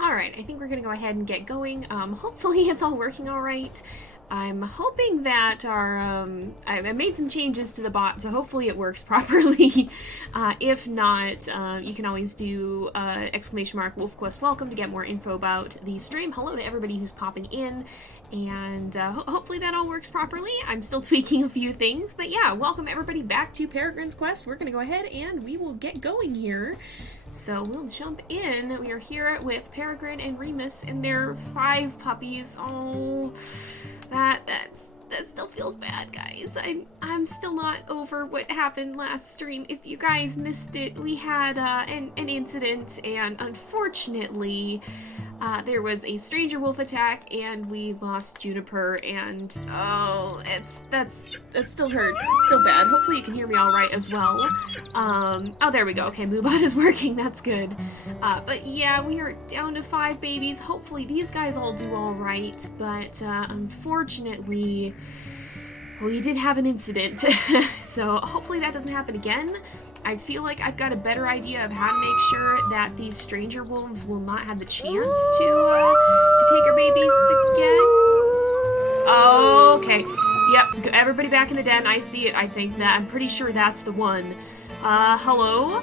Alright, I think we're gonna go ahead and get going. Hopefully it's all working alright. I'm hoping that I made some changes to the bot, so hopefully it works properly. If not, you can always do !WolfQuest welcome to get more info about the stream. Hello to everybody who's popping in, and hopefully that all works properly. I'm still tweaking a few things, but yeah, welcome everybody back to Peregrine's Quest. We're gonna go ahead and we will get going here. So we'll jump in. We are here with Peregrine and Remus and their 5 puppies. Oh, that still feels bad, guys. I'm still not over what happened last stream. If you guys missed it, we had an incident, and unfortunately, there was a stranger wolf attack, and we lost Juniper, and oh, that still hurts. It's still bad. Hopefully you can hear me all right as well. Oh, there we go. Okay, Moobot is working. That's good. But yeah, we are down to 5 babies. Hopefully these guys all do all right, but unfortunately, we did have an incident. So hopefully that doesn't happen again. I feel like I've got a better idea of how to make sure that these stranger wolves will not have the chance to take our babies again. Okay. Yep, everybody back in the den. I see it. I think that. I'm pretty sure that's the one. Hello?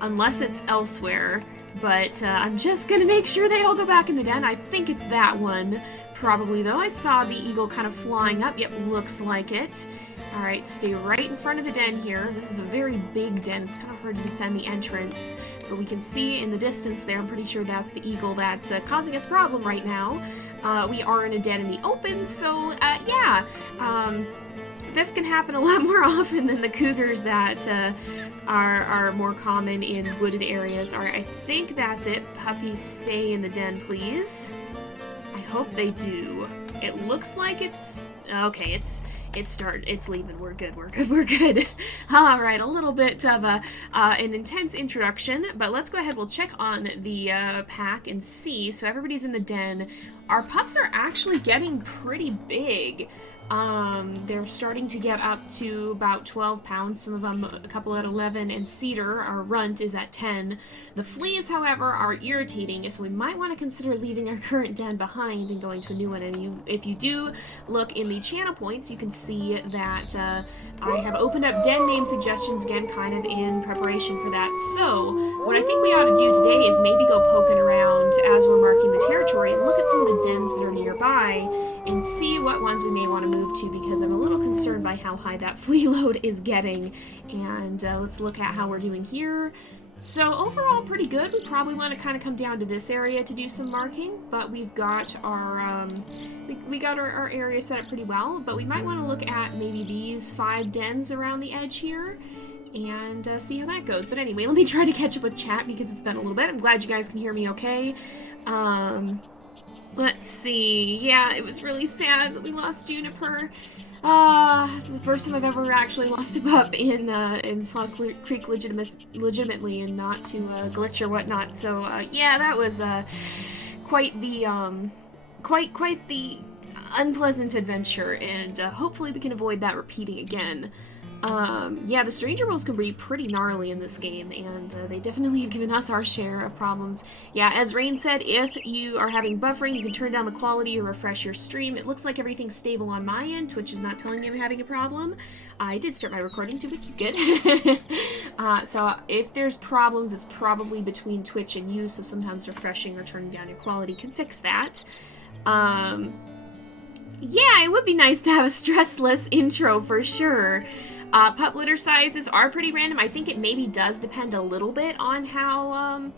Unless it's elsewhere. But I'm just gonna make sure they all go back in the den. I think it's that one. Probably, though. I saw the eagle kind of flying up. Yep, looks like it. Alright, stay right in front of the den here. This is a very big den. It's kind of hard to defend the entrance, but we can see in the distance there, I'm pretty sure that's the eagle that's causing us a problem right now. We are in a den in the open, so yeah. This can happen a lot more often than the cougars that are more common in wooded areas. Alright, I think that's it. Puppies, stay in the den, please. I hope they do. It looks like it's... okay, it's leaving. We're good. Alright, a little bit of an intense introduction, but let's go ahead. We'll check on the pack and see. So everybody's in the den. Our pups are actually getting pretty big. They're starting to get up to about 12 pounds, some of them a couple at 11, and Cedar, our runt, is at 10. The fleas, however, are irritating, so we might want to consider leaving our current den behind and going to a new one. And if you do look in the channel points, you can see that I have opened up den name suggestions again, kind of in preparation for that. So what I think we ought to do today is maybe go poking around as we're marking the territory and look at some of the dens that are nearby and see what ones we may want to move to, because I'm a little concerned by how high that flea load is getting. And let's look at how we're doing here. So overall, pretty good. We probably want to kind of come down to this area to do some marking, but we've got our we got our area set up pretty well. But we might want to look at maybe these 5 dens around the edge here and see how that goes. But anyway, let me try to catch up with chat because it's been a little bit. I'm glad you guys can hear me okay. Let's see. Yeah, it was really sad that we lost Juniper. It's the first time I've ever actually lost a pup in Slug Creek legitimately, and not to glitch or whatnot. So yeah, that was quite the unpleasant adventure, and hopefully we can avoid that repeating again. Yeah, the stranger wolves can be pretty gnarly in this game, and they definitely have given us our share of problems. Yeah, as Rain said, if you are having buffering, you can turn down the quality or refresh your stream. It looks like everything's stable on my end. Twitch is not telling me I'm having a problem. I did start my recording too, which is good. So if there's problems, it's probably between Twitch and you, so sometimes refreshing or turning down your quality can fix that. Yeah, it would be nice to have a stressless intro for sure. Pup litter sizes are pretty random. I think it maybe does depend a little bit on how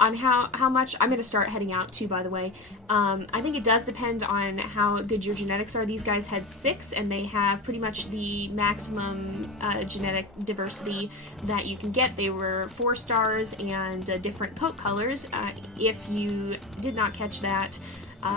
much... I'm going to start heading out too, by the way. I think it does depend on how good your genetics are. These guys had 6, and they have pretty much the maximum genetic diversity that you can get. They were 4 stars and different coat colors. If you did not catch that,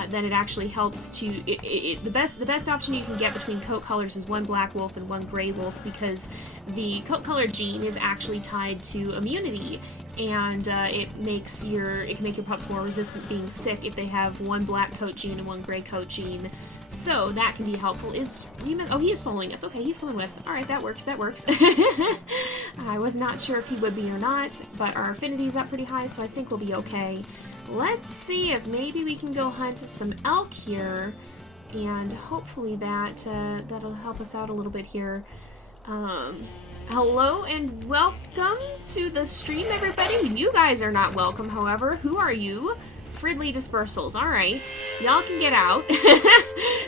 then it actually helps to... the best option you can get between coat colors is 1 black wolf and 1 gray wolf, because the coat color gene is actually tied to immunity. and it can make your pups more resistant being sick if they have one black coat gene and one gray coat gene. So that can be helpful. Is Remus? Oh, he is following us. Okay, he's coming with. All right, that works. That works. I was not sure if he would be or not, but our affinity is up pretty high, so I think we'll be okay. Let's see if maybe we can go hunt some elk here, and hopefully that'll help us out a little bit here. Hello and welcome to the stream, everybody. You guys are not welcome, however. Who are you? Fridley Dispersals. All right, y'all can get out.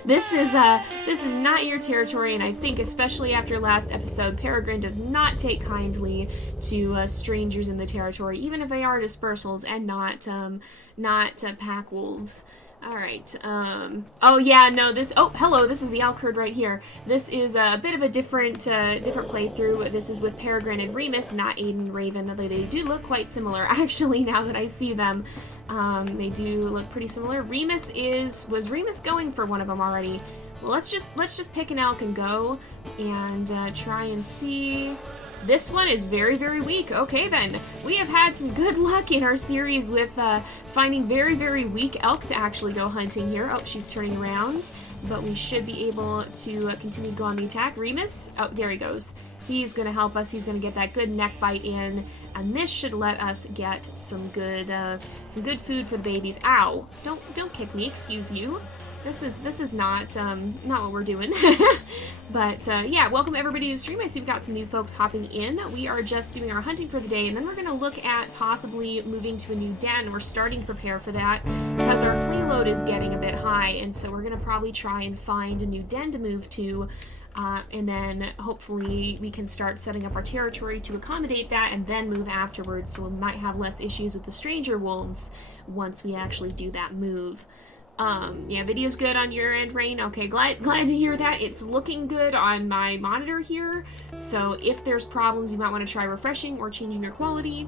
This is not your territory, and I think especially after last episode, Peregrine does not take kindly to strangers in the territory, even if they are dispersals and not pack wolves. All right. Oh yeah, no. Oh, hello. This is the elk herd right here. This is a bit of a different playthrough. This is with Peregrine and Remus, not Aiden and Raven. Although they do look quite similar, actually. Now that I see them, they do look pretty similar. Was Remus going for one of them already? Well, let's just pick an elk and go and try and see. This one is very, very weak. Okay, then. We have had some good luck in our series with finding very, very weak elk to actually go hunting here. Oh, she's turning around, but we should be able to continue to go on the attack. Remus, oh, there he goes. He's going to help us. He's going to get that good neck bite in, and this should let us get some good food for the babies. Ow! Don't kick me. Excuse you. This is not what we're doing. But yeah, welcome everybody to the stream. I see we've got some new folks hopping in. We are just doing our hunting for the day, and then we're going to look at possibly moving to a new den. We're starting to prepare for that because our flea load is getting a bit high, and so we're going to probably try and find a new den to move to, and then hopefully we can start setting up our territory to accommodate that and then move afterwards, so we might have less issues with the stranger wolves once we actually do that move. Yeah, video's good on your end, Rain. Okay, glad to hear that. It's looking good on my monitor here, so if there's problems, you might want to try refreshing or changing your quality.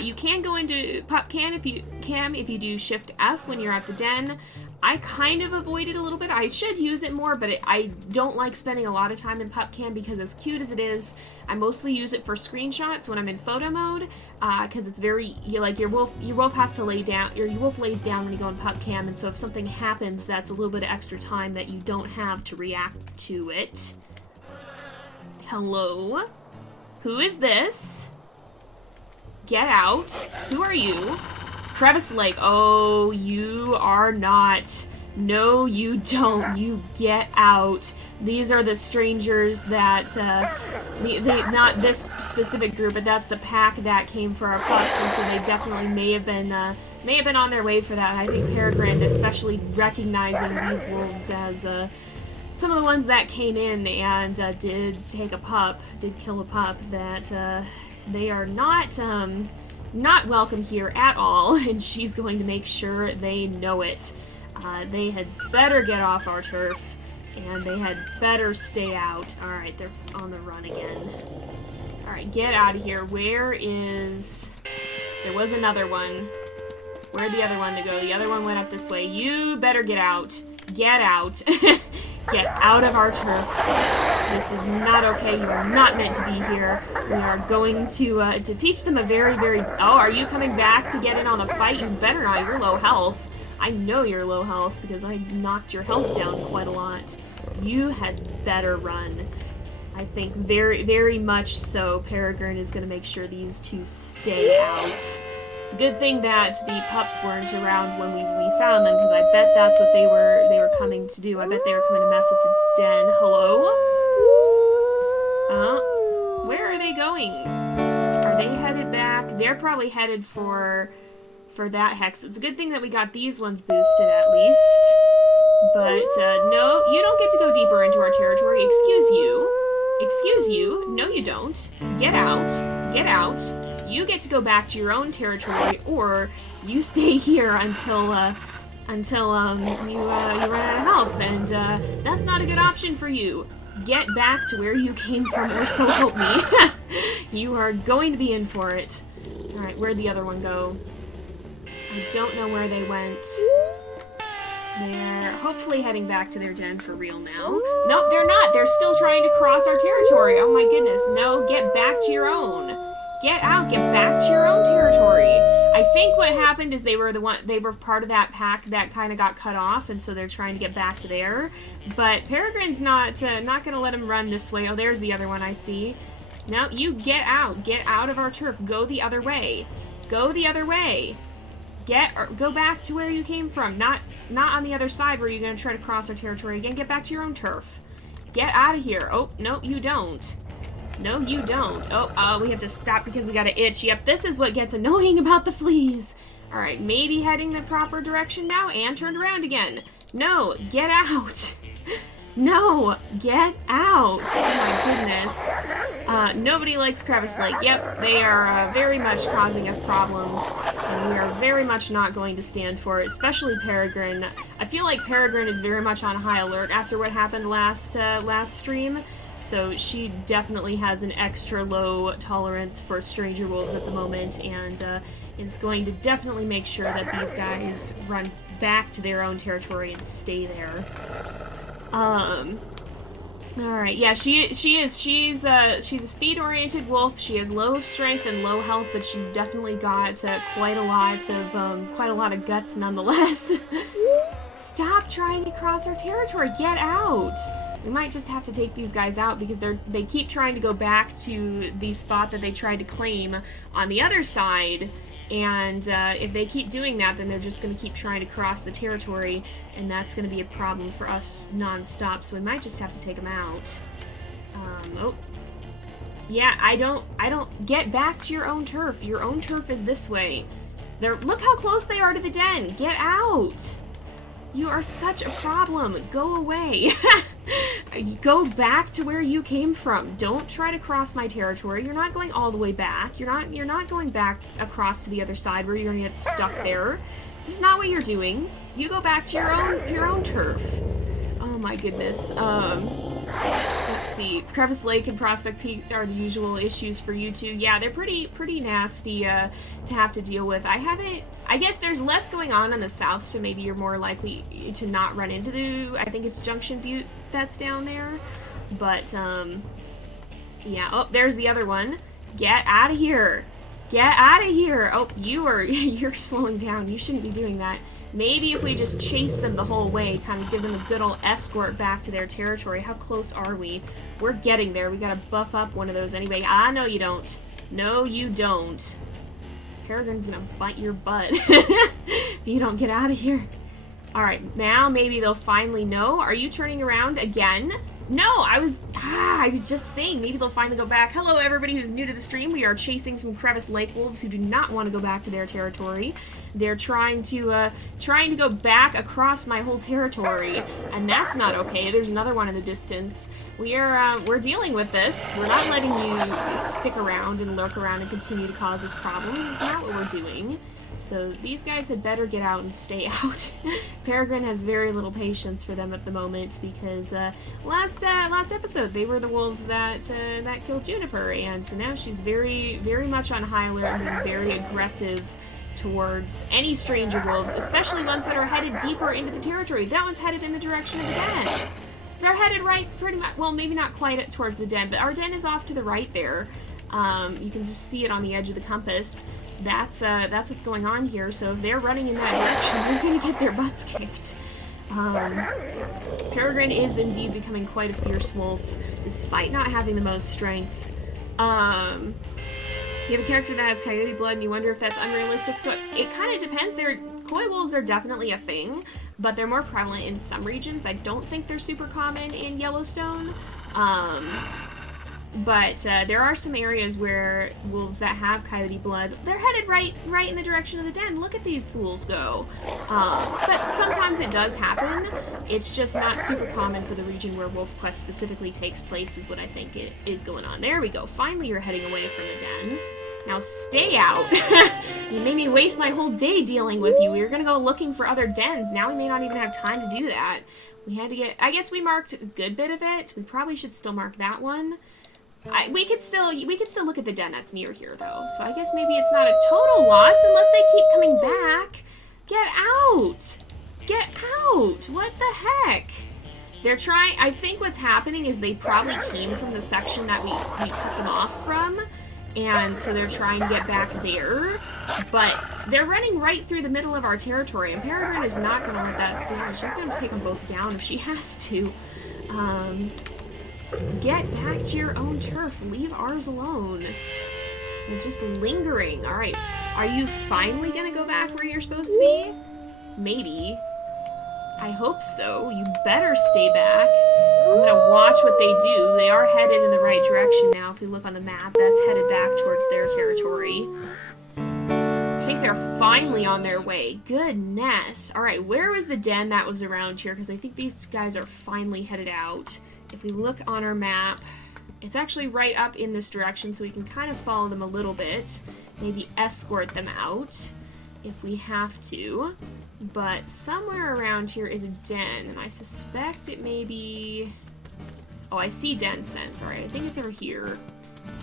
You can go into PupCam if you do Shift F when you're at the den. I kind of avoid it a little bit. I should use it more, but I don't like spending a lot of time in PupCam because as cute as it is, I mostly use it for screenshots when I'm in photo mode, because it's very, your wolf has to lay down, or your wolf lays down when you go in PupCam, and so if something happens, that's a little bit of extra time that you don't have to react to it. Hello? Who is this? Get out. Who are you? Crevice Lake. Oh, you are not. No, you don't. You get out. These are the strangers that, not this specific group, but that's the pack that came for our pups, and so they definitely may have been on their way for that. And I think Peregrine, especially recognizing these wolves as some of the ones that came in and did kill a pup, that they are not welcome here at all, and she's going to make sure they know it. They had better get off our turf, and they had better stay out. Alright, they're on the run again. Alright, get out of here. There was another one. Where'd the other one go? The other one went up this way. You better get out. Get out. Get out of our turf. This is not okay. You are not meant to be here. We are going to teach them a very, very... Oh, are you coming back to get in on the fight? You better not. You're low health. I know you're low health because I knocked your health down quite a lot. You had better run. I think very, very much so. Peregrine is going to make sure these two stay out. It's a good thing that the pups weren't around when we found them, because I bet that's what they were coming to do. I bet they were coming to mess with the den. Hello? Where are they going? Are they headed back? They're probably headed for that hex. It's a good thing that we got these ones boosted at least. But no, you don't get to go deeper into our territory. Excuse you. Excuse you. No, you don't. Get out. Get out. You get to go back to your own territory, or you stay here until you run out of health, and that's not a good option for you. Get back to where you came from, or so help me. You are going to be in for it. Alright, where'd the other one go? I don't know where they went. They're hopefully heading back to their den for real now. Nope, they're not. They're still trying to cross our territory. Oh my goodness. No, get back to your own. Get out, get back to your own territory. I think what happened is they were part of that pack that kind of got cut off, and so they're trying to get back to there. But Peregrine's not going to let him run this way. Oh, there's the other one I see. No, you get out of our turf. Go the other way. Go the other way. Go back to where you came from. Not on the other side where you're going to try to cross our territory again. Get back to your own turf. Get out of here. Oh, no, you don't. No, you don't. Oh, we have to stop because we got an itch. Yep, this is what gets annoying about the fleas. All right, maybe heading the proper direction now and turned around again. No, get out. No, get out. Oh my goodness. Nobody likes Crevice Lake. Yep, they are very much causing us problems, and we are very much not going to stand for it, especially Peregrine. I feel like Peregrine is very much on high alert after what happened last stream. So she definitely has an extra low tolerance for stranger wolves at the moment, and is going to definitely make sure that these guys run back to their own territory and stay there. Alright, yeah, she's a speed-oriented wolf. She has low strength and low health, but she's definitely got quite a lot of guts nonetheless. Stop trying to cross our territory. Get out. We might just have to take these guys out because they keep trying to go back to the spot that they tried to claim on the other side, and if they keep doing that, then they're just going to keep trying to cross the territory, and that's going to be a problem for us non-stop, so we might just have to take them out. Oh. Yeah, I don't get back to your own turf. Your own turf is this way. Look how close they are to the den. Get out. You are such a problem. Go away. Go back to where you came from. Don't try to cross my territory. You're not going all the way back. You're not going back across to the other side where you're gonna get stuck there. This is not what you're doing. You go back to your own turf. Oh my goodness. Let's see. Crevice Lake and Prospect Peak are the usual issues for you two. Yeah, they're pretty nasty to have to deal with. I guess there's less going on the south, so maybe you're more likely to not run into I think it's Junction Butte that's down there. But yeah. Oh, there's the other one. Get out of here. Get out of here. Oh, you're slowing down. You shouldn't be doing that. Maybe if we just chase them the whole way, kind of give them a good old escort back to their territory. How close are we? We're getting there. We gotta buff up one of those anyway. Ah, no you don't. No you don't. Peregrine's gonna bite your butt if you don't get out of here. Alright, now maybe they'll finally know. Are you turning around again? No, I was just saying, maybe they'll finally go back. Hello, everybody who's new to the stream. We are chasing some Crevice Lake wolves who do not want to go back to their territory. They're trying to go back across my whole territory, and that's not okay. There's another one in the distance. We're dealing with this. We're not letting you stick around and lurk around and continue to cause us problems. It's not what we're doing. So these guys had better get out and stay out. Peregrine has very little patience for them at the moment because last episode they were the wolves that killed Juniper, and so now she's very much on high alert and being very aggressive towards any stranger wolves, especially ones that are headed deeper into the territory. That one's headed in the direction of the den. They're headed right pretty much, well, maybe not quite towards the den, but our den is off to the right there. You can just see it on the edge of the compass. That's what's going on here. So if they're running in that direction, they're going to get their butts kicked. Peregrine is indeed becoming quite a fierce wolf, despite not having the most strength. You have a character that has coyote blood, and you wonder if that's unrealistic. So it kind of depends. Coy wolves are definitely a thing, but they're more prevalent in some regions. I don't think they're super common in Yellowstone. But there are some areas where wolves that have coyote blood, they're headed right in the direction of the den. Look at these fools go. But sometimes it does happen. It's just not super common for the region where WolfQuest specifically takes place is what I think it is going on. There we go. Finally, you're heading away from the den. Now stay out. You made me waste my whole day dealing with you. We were going to go looking for other dens. Now we may not even have time to do that. We had to get... I guess we marked a good bit of it. We probably should still mark that one. We could still look at the den that's near here, though. So I guess maybe it's not a total loss unless they keep coming back. Get out! Get out! What the heck? They're trying... I think what's happening is they probably came from the section that we cut them off from. And so they're trying to get back there, but they're running right through the middle of our territory, and Peregrine is not going to let that stand. She's going to take them both down if she has to. Get back to your own turf. Leave ours alone. You're just lingering. Alright, are you finally going to go back where you're supposed to be? Maybe. I hope so. You better stay back. I'm gonna watch what they do. They are headed in the right direction now. If we look on the map, that's headed back towards their territory. I think they're finally on their way. Goodness. Alright, where was the den that was around here? Because I think these guys are finally headed out. If we look on our map, it's actually right up in this direction, so we can kind of follow them a little bit. Maybe escort them out if we have to. But somewhere around here is a den, and I suspect it may be... Oh, I see den sense. Alright, I think it's over here.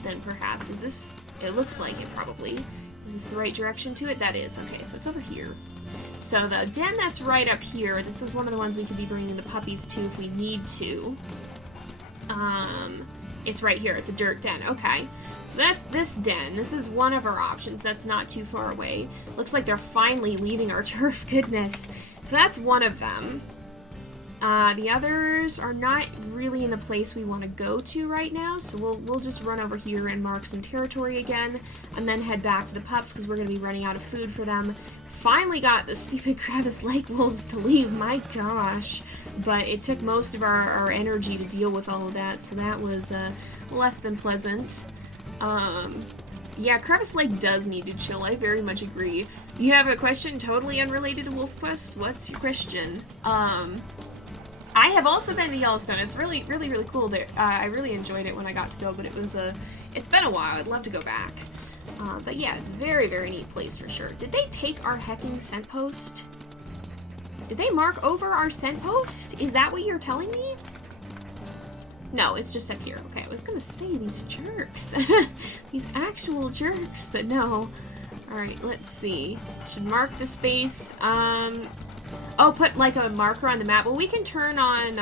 Then perhaps. Is this... It looks like it, probably. Is this the right direction to it? That is. Okay, so it's over here. So the den that's right up here, this is one of the ones we could be bringing the puppies to if we need to. It's right here. It's a dirt den. Okay. So that's this den. This is one of our options. That's not too far away. Looks like they're finally leaving our turf. Goodness. So that's one of them. The others are not really in the place we want to go to right now, so we'll just run over here and mark some territory again, and then head back to the pups because we're going to be running out of food for them. Finally got the stupid crevice lake wolves to leave, my gosh. But it took most of our energy to deal with all of that, so that was less than pleasant. Yeah, Crevice Lake does need to chill, I very much agree. You have a question totally unrelated to WolfQuest? What's your question? I have also been to Yellowstone. It's really, really, really cool there. I really enjoyed it when I got to go, but it's been a while. I'd love to go back. But yeah, it's a very, very neat place for sure. Did they take our hecking scent post? Did they mark over our scent post? Is that what you're telling me? No, it's just up here. Okay, I was gonna say these jerks. These actual jerks, but no. Alright, let's see. Should mark the space. Oh, put like a marker on the map. Well, we can turn on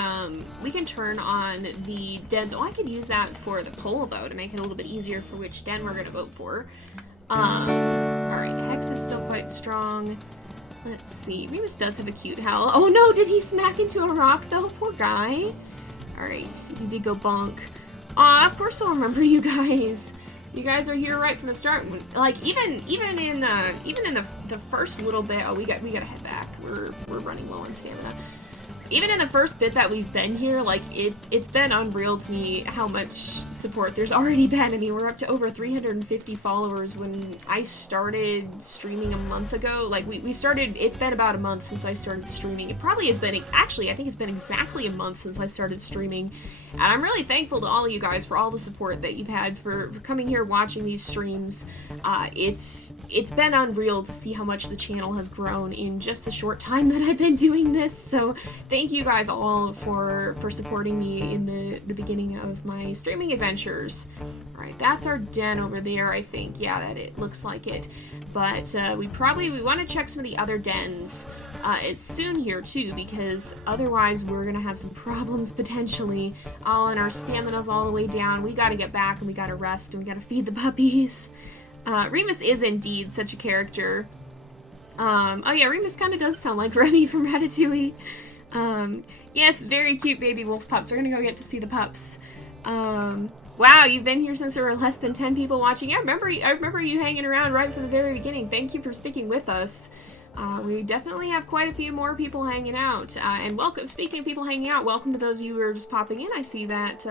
the dens. Oh, I could use that for the poll, though, to make it a little bit easier for which den we're gonna vote for. Alright, Hex is still quite strong. Let's see. Remus does have a cute howl. Oh no, did he smack into a rock, though? Poor guy. Alright, he did go bonk. Aw, of course I'll remember you guys. You guys are here right from the start. Like even in the first little bit. Oh, we gotta head back. We're running low on stamina. Even in the first bit that we've been here, like it's been unreal to me how much support there's already been. I mean, we're up to over 350 followers. When I started streaming a month ago, like we started. It's been about a month since I started streaming. It probably has been actually. I think it's been exactly a month since I started streaming. And I'm really thankful to all of you guys for all the support that you've had for coming here, watching these streams. It's been unreal to see how much the channel has grown in just the short time that I've been doing this. So thank you guys all for supporting me in the beginning of my streaming adventures. Alright, that's our den over there, I think. Yeah, that it looks like it. But we want to check some of the other dens. It's soon here too, because otherwise we're gonna have some problems potentially. Oh, and our stamina's all the way down. We gotta get back and we gotta rest and we gotta feed the puppies. Remus is indeed such a character. Oh yeah, Remus kind of does sound like Remy from Ratatouille. Yes, very cute baby wolf pups. We're gonna go get to see the pups. Wow, you've been here since there were less than 10 people watching. I remember you hanging around right from the very beginning. Thank you for sticking with us. We definitely have quite a few more people hanging out. And welcome, speaking of people hanging out, welcome to those of you who are just popping in. I see that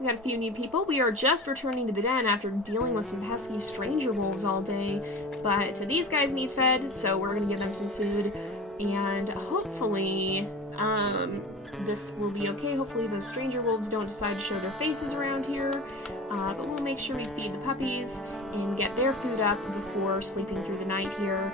we got a few new people. We are just returning to the den after dealing with some pesky stranger wolves all day. But these guys need fed, so we're going to give them some food. And hopefully, this will be okay. Hopefully those stranger wolves don't decide to show their faces around here. But we'll make sure we feed the puppies and get their food up before sleeping through the night here.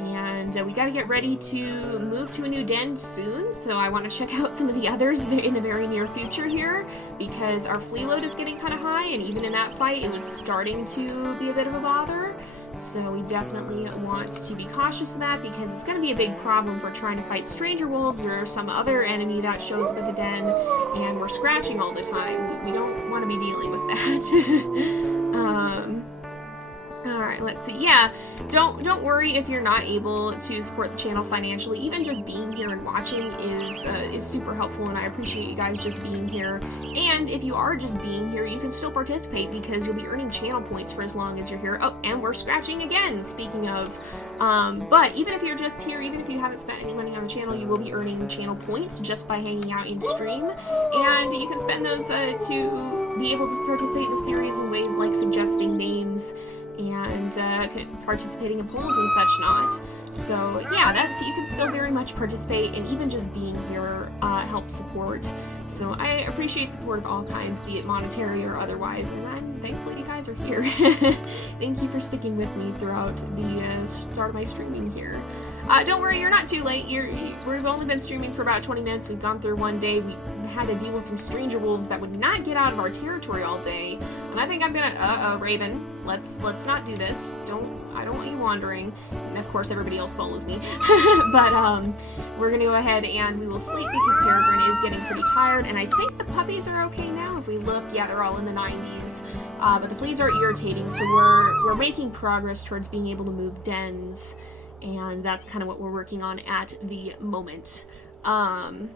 And we gotta get ready to move to a new den soon, so I want to check out some of the others in the very near future here, because our flea load is getting kind of high, and even in that fight it was starting to be a bit of a bother. So we definitely want to be cautious of that, because it's going to be a big problem for trying to fight stranger wolves or some other enemy that shows up at the den, and we're scratching all the time. We don't want to be dealing with that. Alright, let's see. Yeah, don't worry if you're not able to support the channel financially. Even just being here and watching is super helpful, and I appreciate you guys just being here. And if you are just being here, you can still participate because you'll be earning channel points for as long as you're here. Oh, and we're scratching again, speaking of. But even if you're just here, even if you haven't spent any money on the channel, you will be earning channel points just by hanging out in stream. And you can spend those to be able to participate in the series in ways like suggesting names and participating in polls and such not. So yeah, you can still very much participate, and even just being here helps support. So I appreciate support of all kinds, be it monetary or otherwise, and I'm thankful you guys are here. Thank you for sticking with me throughout the start of my streaming here. Don't worry, you're not too late. We've only been streaming for about 20 minutes. We've gone through one day. We had to deal with some stranger wolves that would not get out of our territory all day. And I think I'm gonna, Raven, let's not do this. I don't want you wandering. And of course everybody else follows me. But, we're gonna go ahead and we will sleep because Peregrine is getting pretty tired. And I think the puppies are okay now. If we look, yeah, they're all in the 90s. But the fleas are irritating, so we're making progress towards being able to move dens. And that's kind of what we're working on at the moment. Alright,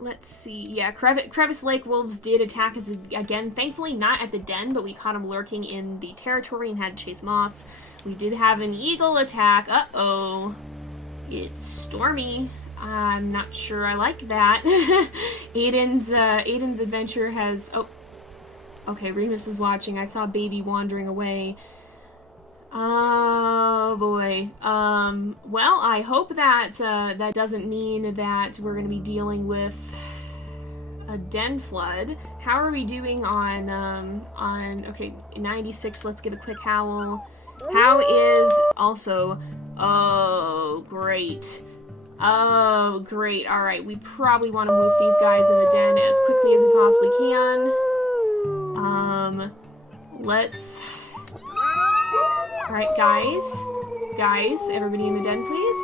let's see. Yeah, Crevice Lake wolves did attack us again. Thankfully not at the den, but we caught them lurking in the territory and had to chase them off. We did have an eagle attack. Uh-oh. It's stormy. I'm not sure I like that. Aiden's adventure has... Oh. Okay, Remus is watching. I saw baby wandering away. Oh boy. Well, I hope that that doesn't mean that we're going to be dealing with a den flood. How are we doing on okay, 96, let's get a quick howl. How is also, oh great. Oh great. Alright, we probably want to move these guys in the den as quickly as we possibly can. Let's... Alright, guys, everybody in the den, please.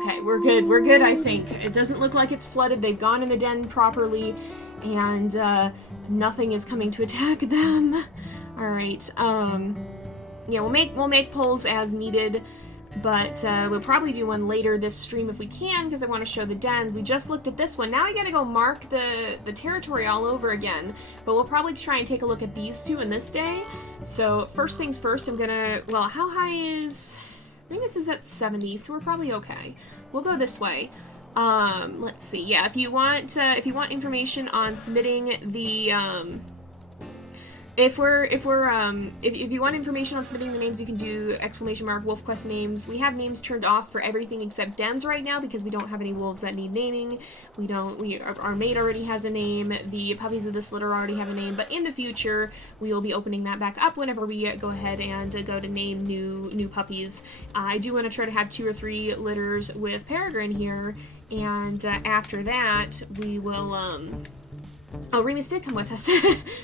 Okay, we're good, I think. It doesn't look like it's flooded. They've gone in the den properly, and, nothing is coming to attack them. Alright, yeah, we'll make polls as needed, but, we'll probably do one later this stream if we can, because I want to show the dens. We just looked at this one. Now I gotta go mark the territory all over again, but we'll probably try and take a look at these two in this day. So, first things first, I'm gonna... Well, how high is... Remus is at 70, so we're probably okay. We'll go this way. Let's see. Yeah, if you want information on submitting the, If you want information on submitting the names, you can do ! WolfQuest names. We have names turned off for everything except dens right now because we don't have any wolves that need naming. Our maid already has a name. The puppies of this litter already have a name. But in the future, we will be opening that back up whenever we go ahead and go to name new puppies. I do want to try to have 2 or 3 litters with Peregrine here, and after that, we will Oh, Remus did come with us,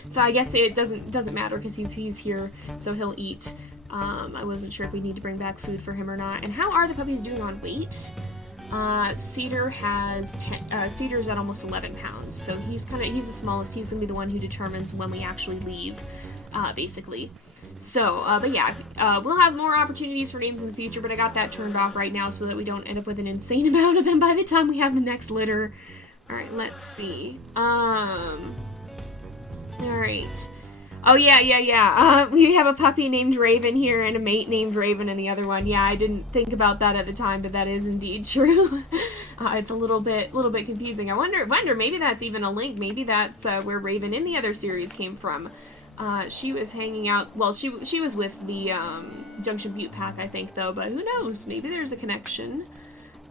so I guess it doesn't matter because he's here, so he'll eat. I wasn't sure if we need to bring back food for him or not. And how are the puppies doing on weight? Cedar's at almost 11 pounds, so he's the smallest. He's gonna be the one who determines when we actually leave, basically. So, but yeah, we'll have more opportunities for names in the future, but I got that turned off right now so that we don't end up with an insane amount of them by the time we have the next litter. Alright, let's see. Alright. Oh, yeah. We have a puppy named Raven here and a mate named Raven in the other one. Yeah, I didn't think about that at the time, but that is indeed true. It's a little bit confusing. I wonder, maybe that's even a link. Maybe that's where Raven in the other series came from. She was hanging out, well, she was with the Junction Butte pack, I think, though, but who knows? Maybe there's a connection.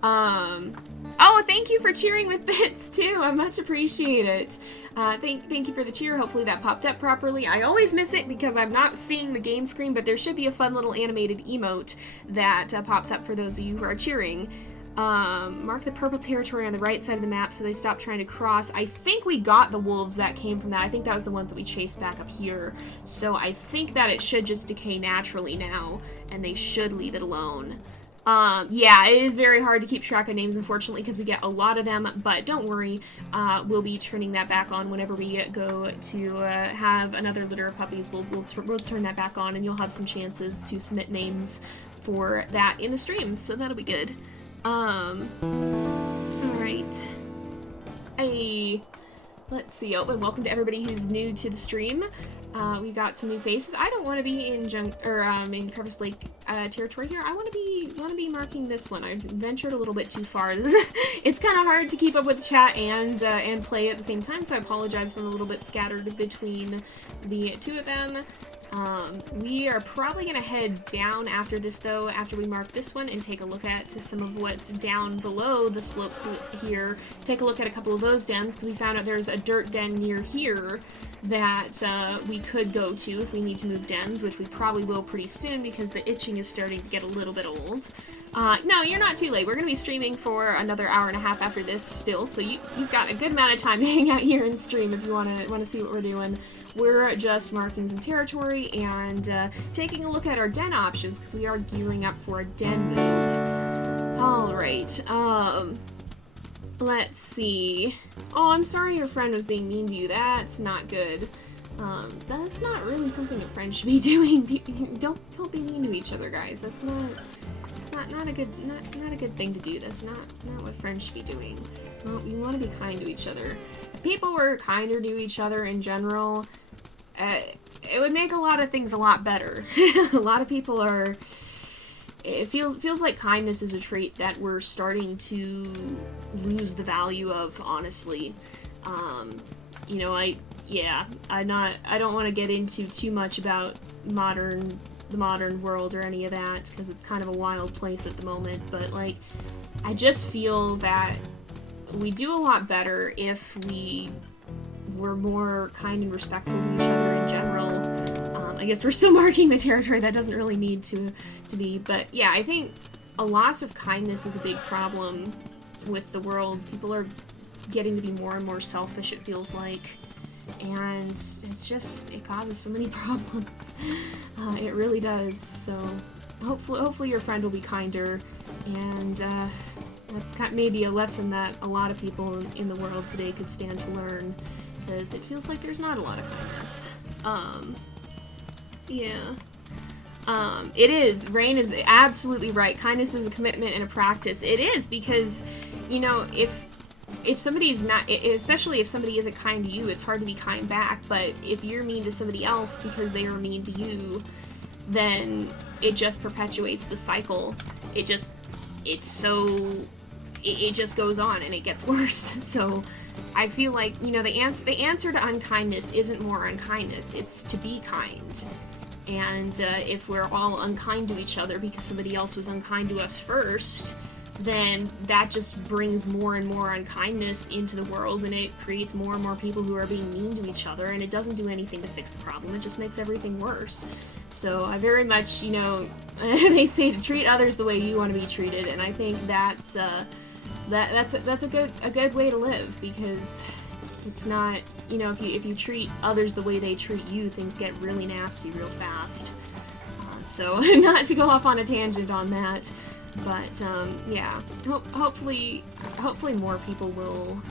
Oh, thank you for cheering with bits, too. I much appreciate it. Thank you for the cheer. Hopefully that popped up properly. I always miss it because I'm not seeing the game screen, but there should be a fun little animated emote that pops up for those of you who are cheering. Mark the purple territory on the right side of the map so they stop trying to cross. I think we got the wolves that came from that. I think that was the ones that we chased back up here. So I think that it should just decay naturally now, and they should leave it alone. Yeah, it is very hard to keep track of names, unfortunately, because we get a lot of them, but don't worry, we'll be turning that back on whenever we go to have another litter of puppies. We'll turn that back on, and you'll have some chances to submit names for that in the streams, so that'll be good. Alright. Let's see. Oh, and welcome to everybody who's new to the stream. We got some new faces. I don't want to be in in Crevice Lake territory here. I want to be marking this one. I ventured a little bit too far. It's kind of hard to keep up with chat and play at the same time, so I apologize if I'm a little bit scattered between the two of them. We are probably going to head down after this, though, after we mark this one, and take a look at some of what's down below the slopes here. Take a look at a couple of those dens, because we found out there's a dirt den near here that we could go to if we need to move dens, which we probably will pretty soon, because the itching is starting to get a little bit old. No, you're not too late. We're going to be streaming for another hour and a half after this still, so you've got a good amount of time to hang out here and stream if you want to see what we're doing. We're just marking some territory and taking a look at our den options, because we are gearing up for a den move. Alright, let's see. Oh, I'm sorry your friend was being mean to you. That's not good. That's not really something a friend should be doing. Don't be mean to each other, guys. That's not a good thing to do. That's not what friends should be doing. Well, you want to be kind to each other. If people were kinder to each other in general, it would make a lot of things a lot better. A lot of people are... It feels like kindness is a trait that we're starting to lose the value of, honestly. You know, I don't want to get into too much about the modern world or any of that, because it's kind of a wild place at the moment, but, like, I just feel that we do a lot better if we're more kind and respectful to each other in general. I guess we're still marking the territory. That doesn't really need to be, but yeah, I think a loss of kindness is a big problem with the world. People are getting to be more and more selfish, it feels like, and it causes so many problems. It really does. So hopefully your friend will be kinder, and that's maybe a lesson that a lot of people in the world today could stand to learn, because it feels like there's not a lot of kindness. Yeah. It is. Rain is absolutely right. Kindness is a commitment and a practice. It is, because, you know, if somebody's not, especially if somebody isn't kind to you, it's hard to be kind back, but if you're mean to somebody else because they are mean to you, then it just perpetuates the cycle. It just goes on and it gets worse. So I feel like, you know, the answer to unkindness isn't more unkindness, it's to be kind. And if we're all unkind to each other because somebody else was unkind to us first, then that just brings more and more unkindness into the world, and it creates more and more people who are being mean to each other, and it doesn't do anything to fix the problem. It just makes everything worse. So I very much, you know, they say to treat others the way you want to be treated, and I think that's a good way to live, because it's not, you know, if you treat others the way they treat you, things get really nasty real fast. So not to go off on a tangent on that, but yeah, hopefully more people will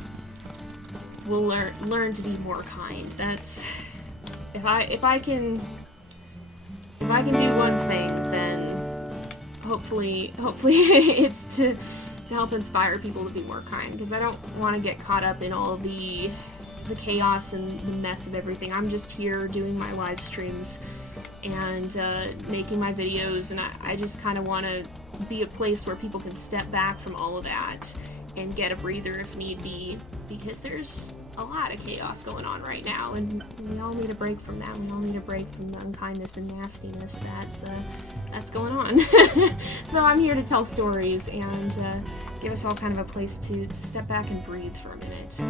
learn to be more kind. That's if I can do one thing, then hopefully it's to help inspire people to be more kind, because I don't want to get caught up in all the chaos and the mess of everything. I'm just here doing my live streams and making my videos, and I just kind of want to be a place where people can step back from all of that and get a breather if need be, because there's a lot of chaos going on right now, and we all need a break from that. We all need a break from the unkindness and nastiness that's going on. So I'm here to tell stories and give us all kind of a place to step back and breathe for a minute.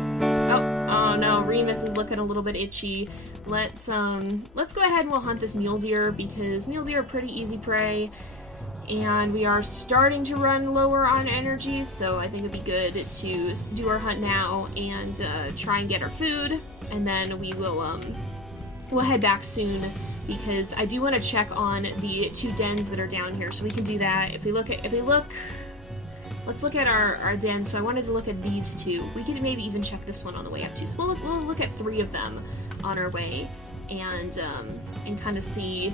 Oh no, Remus is looking a little bit itchy. Let's go ahead and we'll hunt this mule deer, because mule deer are pretty easy prey. And we are starting to run lower on energy, so I think it'd be good to do our hunt now and try and get our food, and then we'll head back soon because I do want to check on the 2 dens that are down here. So we can do that. Let's look at our dens. So I wanted to look at these 2. We could maybe even check this one on the way up too. So we'll look at 3 of them on our way, and kind of see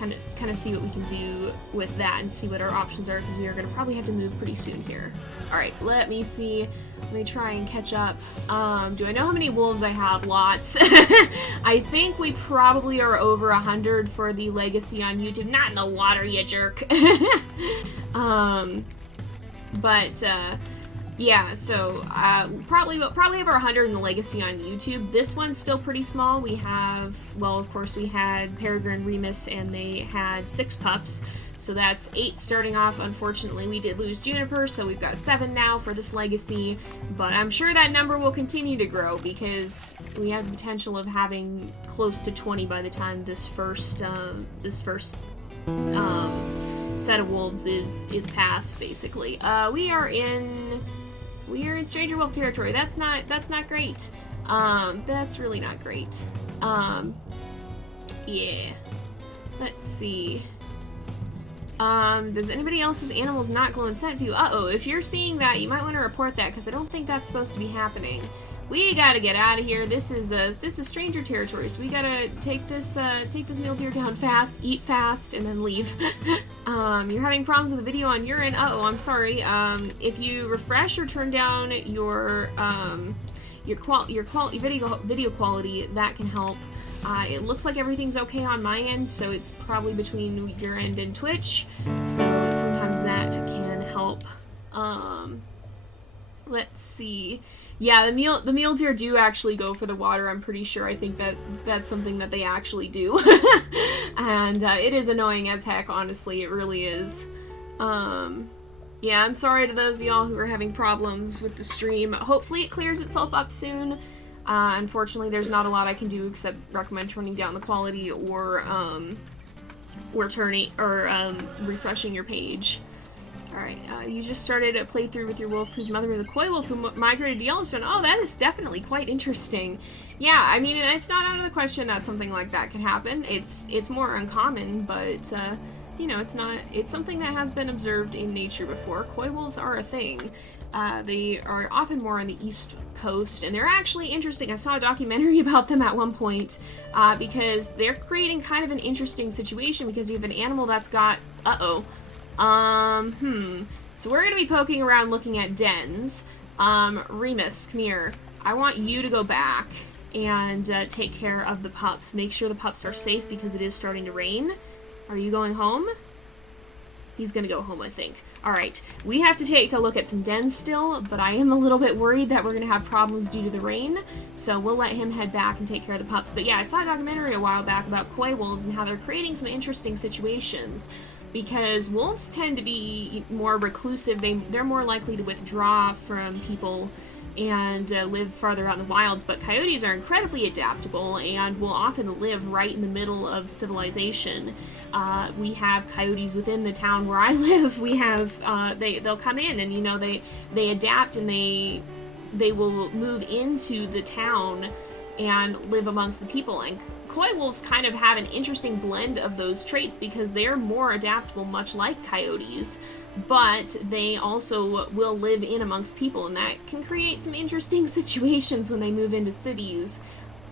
what we can do with that and see what our options are, because we are going to probably have to move pretty soon here. All right, let me see. Let me try and catch up. Do I know how many wolves I have? Lots. I think we probably are over 100 for the legacy on YouTube. Not in the water, you jerk. Yeah, so probably over 100 in the legacy on YouTube. This one's still pretty small. We have, well, of course, we had Peregrine and Remus, and they had 6 pups. So that's 8 starting off. Unfortunately, we did lose Juniper, so we've got 7 now for this legacy. But I'm sure that number will continue to grow, because we have the potential of having close to 20 by the time this first set of wolves is past, basically. We are in Stranger Wolf territory. That's not great. That's really not great. Yeah. Let's see. Does anybody else's animals not glow in scent view? Uh-oh, if you're seeing that, you might want to report that, because I don't think that's supposed to be happening. We gotta get out of here. This is stranger territory, so we gotta take this mule deer down fast, eat fast, and then leave. You're having problems with the video on your end. Uh-oh, I'm sorry. If you refresh or turn down your video quality, that can help. It looks like everything's okay on my end, so it's probably between your end and Twitch. So sometimes that can help. Let's see. Yeah, the mule deer do actually go for the water, I'm pretty sure. I think that's something that they actually do. And it is annoying as heck, honestly. It really is. Yeah, I'm sorry to those of y'all who are having problems with the stream. Hopefully it clears itself up soon. Unfortunately, there's not a lot I can do except recommend turning down the quality or refreshing your page. Alright, you just started a playthrough with your wolf whose mother is a coy wolf who migrated to Yellowstone. Oh, that is definitely quite interesting. Yeah, I mean, it's not out of the question that something like that could happen. It's more uncommon, but, you know, it's something that has been observed in nature before. Coy wolves are a thing. They are often more on the East Coast, and they're actually interesting. I saw a documentary about them at one point, because they're creating kind of an interesting situation, because you have an animal that's got, so we're gonna be poking around looking at dens. Remus, come here. I want you to go back and take care of the pups. Make sure the pups are safe, because it is starting to rain. Are you going home? He's gonna go home, I think. Alright, we have to take a look at some dens still, but I am a little bit worried that we're gonna have problems due to the rain, so we'll let him head back and take care of the pups. But yeah, I saw a documentary a while back about coy wolves and how they're creating some interesting situations, because wolves tend to be more reclusive. They're more likely to withdraw from people and live farther out in the wild, but coyotes are incredibly adaptable and will often live right in the middle of civilization. We have coyotes within the town where I live. We have, they'll come in and, you know, they adapt, and they will move into the town and live amongst the people. And coy wolves kind of have an interesting blend of those traits, because they're more adaptable, much like coyotes, but they also will live in amongst people, and that can create some interesting situations when they move into cities,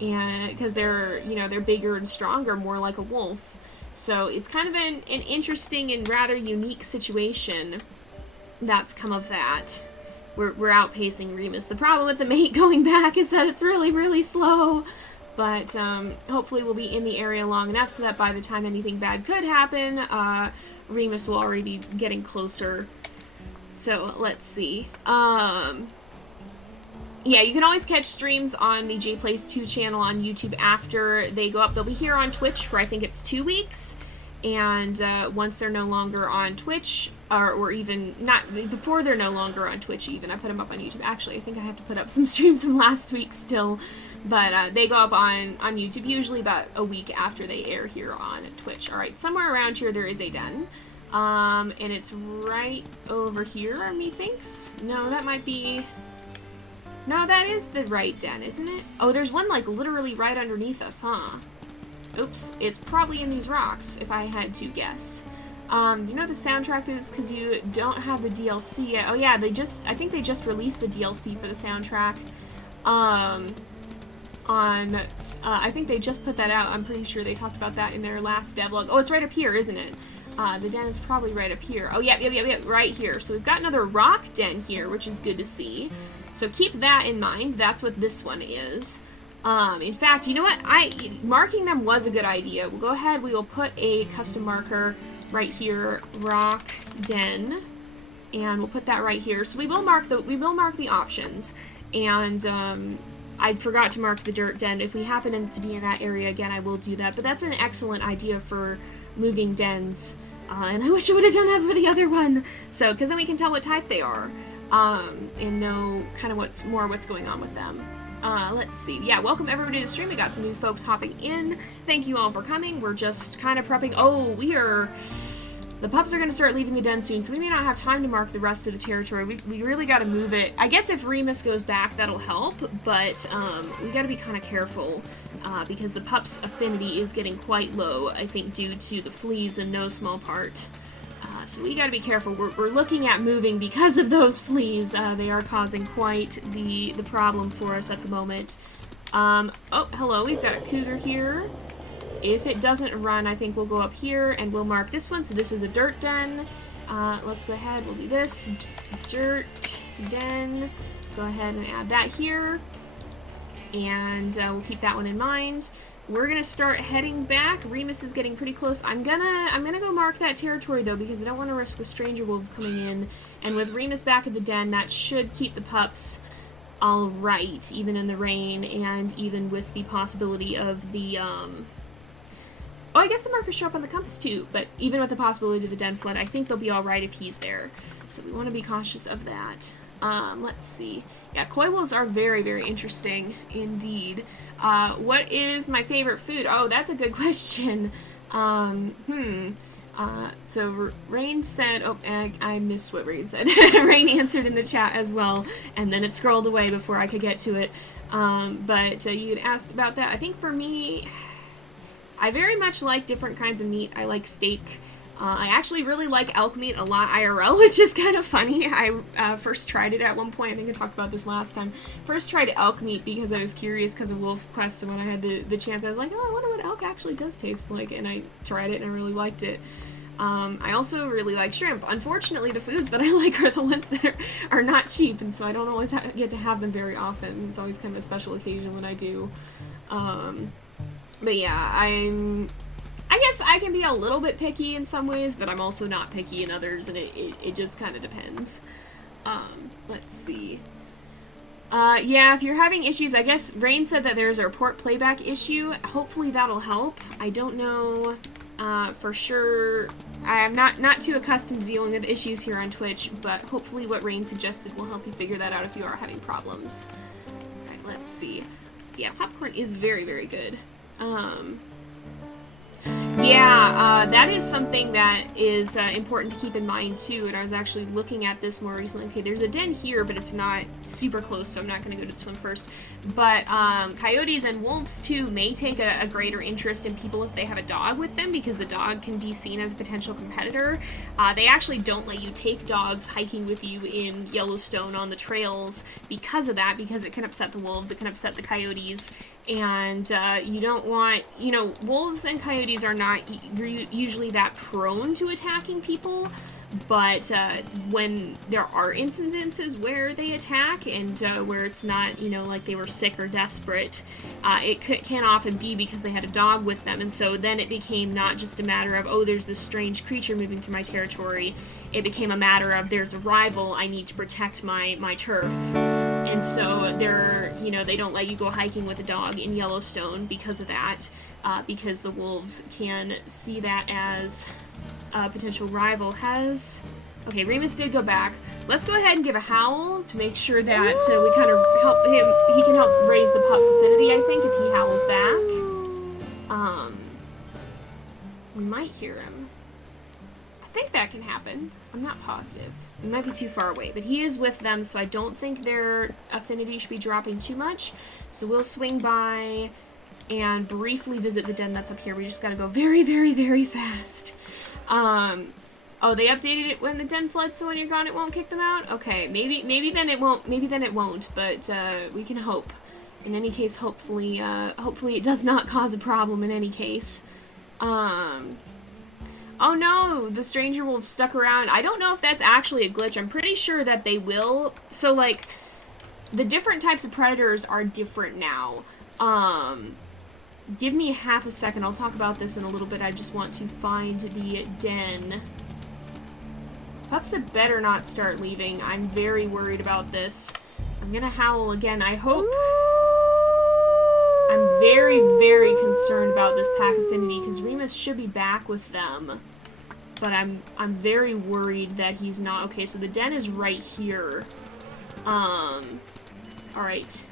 and because they're bigger and stronger, more like a wolf. So it's kind of an interesting and rather unique situation that's come of that. We're outpacing Remus. The problem with the mate going back is that it's really, really slow. But hopefully we'll be in the area long enough so that by the time anything bad could happen, Remus will already be getting closer. So let's see. Yeah, you can always catch streams on the JayPlays 2 channel on YouTube after they go up. They'll be here on Twitch for, I think it's 2 weeks. And once they're no longer on Twitch, or even not before they're no longer on Twitch even, I put them up on YouTube. Actually, I think I have to put up some streams from last week still. But they go up on YouTube usually about a week after they air here on Twitch. Alright, somewhere around here there is a den. And it's right over here, methinks. No, that might be... No, that is the right den, isn't it? Oh, there's one, like, literally right underneath us, huh? Oops, it's probably in these rocks, if I had to guess. Do you know what the soundtrack is? Because you don't have the DLC yet. Oh yeah, I think they just released the DLC for the soundtrack. I think they just put that out. I'm pretty sure they talked about that in their last devlog. Oh, it's right up here, isn't it? The den is probably right up here. Oh, yeah, right here. So we've got another rock den here, which is good to see. So keep that in mind. That's what this one is. In fact, you know what? Marking them was a good idea. We'll go ahead. We will put a custom marker right here, rock den, and we'll put that right here. So we will mark the options. And I forgot to mark the dirt den. If we happen to be in that area again, I will do that. But that's an excellent idea for moving dens. And I wish I would have done that for the other one. So, because then we can tell what type they are. And know kind of what's going on with them. Let's see. Yeah, welcome everybody to the stream. We got some new folks hopping in. Thank you all for coming. We're just kind of prepping. Oh, the pups are going to start leaving the den soon, so we may not have time to mark the rest of the territory. We really got to move it. I guess if Remus goes back, that'll help, but we got to be kind of careful because the pups' affinity is getting quite low, I think, due to the fleas in no small part. So we got to be careful. We're looking at moving because of those fleas. They are causing quite the problem for us at the moment. Oh, hello. We've got a cougar here. If it doesn't run, I think we'll go up here and we'll mark this one. So this is a dirt den. Let's go ahead. We'll do this. Dirt den. Go ahead and add that here. And we'll keep that one in mind. We're gonna start heading back. Remus is getting pretty close. I'm gonna go mark that territory though because I don't want to risk the stranger wolves coming in. And with Remus back at the den, that should keep the pups all right, even in the rain and even with the possibility of the Oh, I guess the markers show up on the compass too, but even with the possibility of the den flood, I think they'll be alright if he's there. So we want to be cautious of that. Let's see. Yeah, koi wolves are very, very interesting indeed. What is my favorite food? Oh, that's a good question. So Rain said, oh, I missed what Rain said. Rain answered in the chat as well, and then it scrolled away before I could get to it. But you had asked about that. I think for me, I very much like different kinds of meat. I like steak. I actually really like elk meat a lot IRL, which is kind of funny. I first tried it at one point. I think I talked about this last time. First tried elk meat because I was curious because of WolfQuest, and when I had the chance, I was like, oh, I wonder what elk actually does taste like, and I tried it, and I really liked it. I also really like shrimp. Unfortunately, the foods that I like are the ones that are not cheap, and so I don't always get to have them very often. It's always kind of a special occasion when I do. But yeah, I guess I can be a little bit picky in some ways, but I'm also not picky in others, and it just kind of depends. Let's see. Yeah, if you're having issues, I guess Rain said that there's a report playback issue. Hopefully that'll help. I don't know for sure. I'm not too accustomed to dealing with issues here on Twitch, but hopefully what Rain suggested will help you figure that out if you are having problems. Alright, let's see. Yeah, popcorn is very, very good. Yeah, that is something that is important to keep in mind too, and I was actually looking at this more recently. Okay, there's a den here, but it's not super close, so I'm not going to go to this one first. But coyotes and wolves too may take a greater interest in people if they have a dog with them, because the dog can be seen as a potential competitor. They actually don't let you take dogs hiking with you in Yellowstone on the trails because of that, because it can upset the wolves, it can upset the coyotes. And you don't want, wolves and coyotes are not usually that prone to attacking people, but when there are incidences where they attack and where it's not, like they were sick or desperate, it can often be because they had a dog with them. And so then it became not just a matter of, oh, there's this strange creature moving through my territory. It became a matter of, there's a rival, I need to protect my turf. And so they don't let you go hiking with a dog in Yellowstone because of that, because the wolves can see that as a potential rival. Okay, Remus did go back. Let's go ahead and give a howl to make sure that we kind of help him. He can help raise the pup's affinity, I think, if he howls back. We might hear him. I think that can happen. I'm not positive. It might be too far away, but he is with them, so I don't think their affinity should be dropping too much. So we'll swing by and briefly visit the den that's up here. We just gotta go very, very, very fast. Oh, they updated it when the den floods, so when you're gone it won't kick them out? Okay, maybe then it won't, but we can hope. In any case, hopefully it does not cause a problem in any case. Oh no, the stranger wolves stuck around. I don't know if that's actually a glitch. I'm pretty sure that they will. So, like, the different types of predators are different now. Give me half a second. I'll talk about this in a little bit. I just want to find the den. Pups had better not start leaving. I'm very worried about this. I'm gonna howl again. I hope... I'm very, very concerned about this pack affinity, because Remus should be back with them. But I'm very worried that he's not. Okay, so the den is right here. Alright.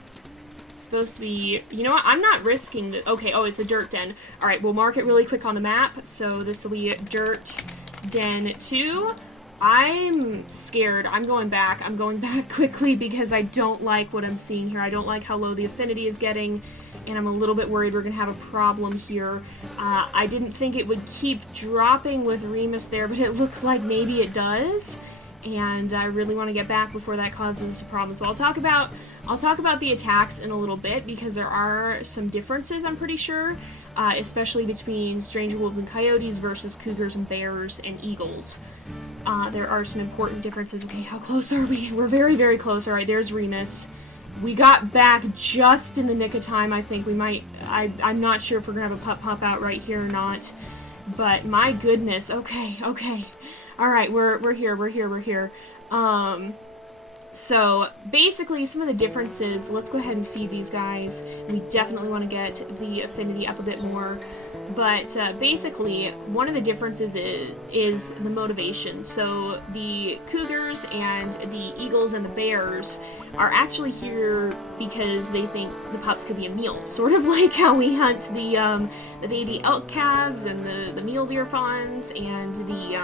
It's supposed to be... You know what? I'm not risking the... Okay, oh, it's a dirt den. Alright, we'll mark it really quick on the map. So this will be dirt den 2. I'm scared. I'm going back. I'm going back quickly because I don't like what I'm seeing here. I don't like how low the affinity is getting, and I'm a little bit worried we're going to have a problem here. I didn't think it would keep dropping with Remus there, but it looks like maybe it does, and I really want to get back before that causes a problem. So I'll talk about the attacks in a little bit, because there are some differences, I'm pretty sure, especially between stranger wolves and coyotes versus cougars and bears and eagles. There are some important differences. Okay, how close are we? We're very, very close. Alright, there's Remus. We got back just in the nick of time, I think. We might... I'm not sure if we're gonna have a pup pop out right here or not. But, my goodness. Okay, okay. Alright, we're here. So, basically, some of the differences... Let's go ahead and feed these guys. We definitely want to get the affinity up a bit more. But basically, one of the differences is the motivation. So the cougars and the eagles and the bears are actually here because they think the pups could be a meal. Sort of like how we hunt the baby elk calves and the mule deer fawns and the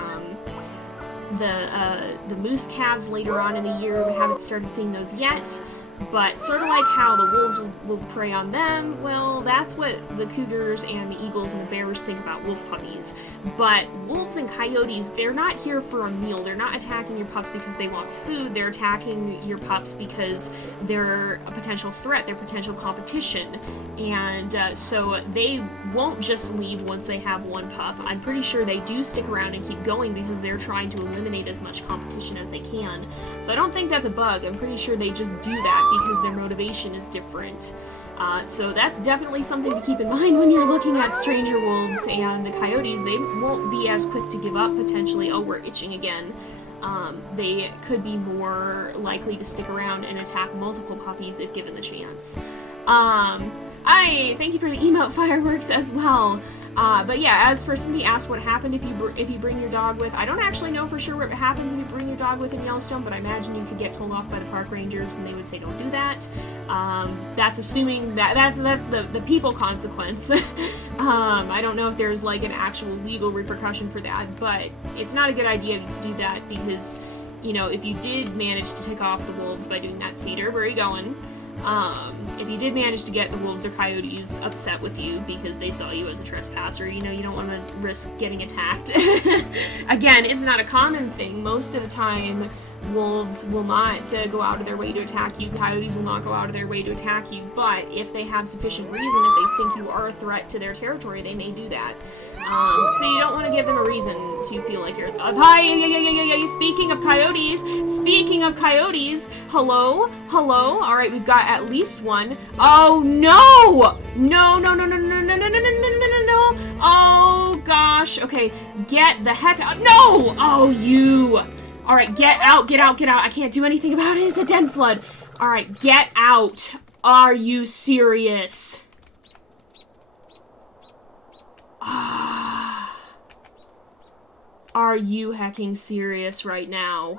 moose calves later on in the year. We haven't started seeing those yet. But sort of like how the wolves will prey on them, well, that's what the cougars and the eagles and the bears think about wolf puppies. But wolves and coyotes, they're not here for a meal. They're not attacking your pups because they want food. They're attacking your pups because they're a potential threat. They're potential competition. And so they won't just leave once they have one pup. I'm pretty sure they do stick around and keep going because they're trying to eliminate as much competition as they can. So I don't think that's a bug. I'm pretty sure they just do that because their motivation is different. So that's definitely something to keep in mind when you're looking at stranger wolves and the coyotes. They won't be as quick to give up, potentially. Oh, we're itching again. They could be more likely to stick around and attack multiple puppies if given the chance. Thank you for the emote fireworks as well. But yeah, as for somebody asked what happened if you bring your dog with, I don't actually know for sure what happens if you bring your dog with in Yellowstone, but I imagine you could get told off by the park rangers and they would say don't do that. That's assuming that's the people consequence. I don't know if there's like an actual legal repercussion for that, but it's not a good idea to do that because, you know, if you did manage to tick off the wolves by doing that, Cedar, where are you going? If you did manage to get the wolves or coyotes upset with you because they saw you as a trespasser, you know, you don't want to risk getting attacked. Again, it's not a common thing. Most of the time, wolves will not go out of their way to attack you. Coyotes will not go out of their way to attack you. But if they have sufficient reason, if they think you are a threat to their territory, they may do that. So you don't want to give them a reason to feel like you're... Speaking of coyotes, hello? Alright, we've got at least one. Oh, no! No! Oh, gosh. Okay, get the heck out. No! Oh, you... Alright, get out. I can't do anything about it. It's a den flood. Alright, get out. Are you serious? Are you hecking serious right now?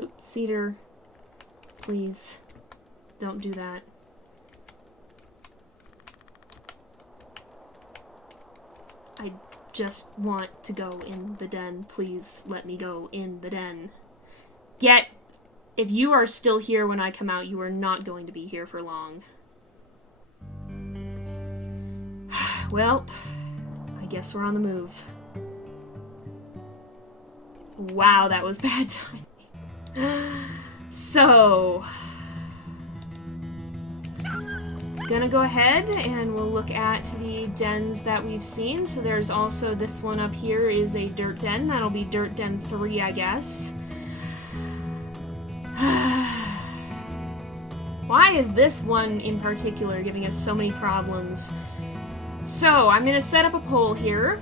Oops, Cedar. Please, don't do that. I just want to go in the den. Please let me go in the den. If you are still here when I come out, you are not going to be here for long. Well, I guess we're on the move. Wow, that was bad timing. So, gonna go ahead and we'll look at the dens that we've seen. So there's also this one up here is a dirt den. That'll be dirt den 3, I guess. Why is this one in particular giving us so many problems? So, I'm gonna set up a poll here.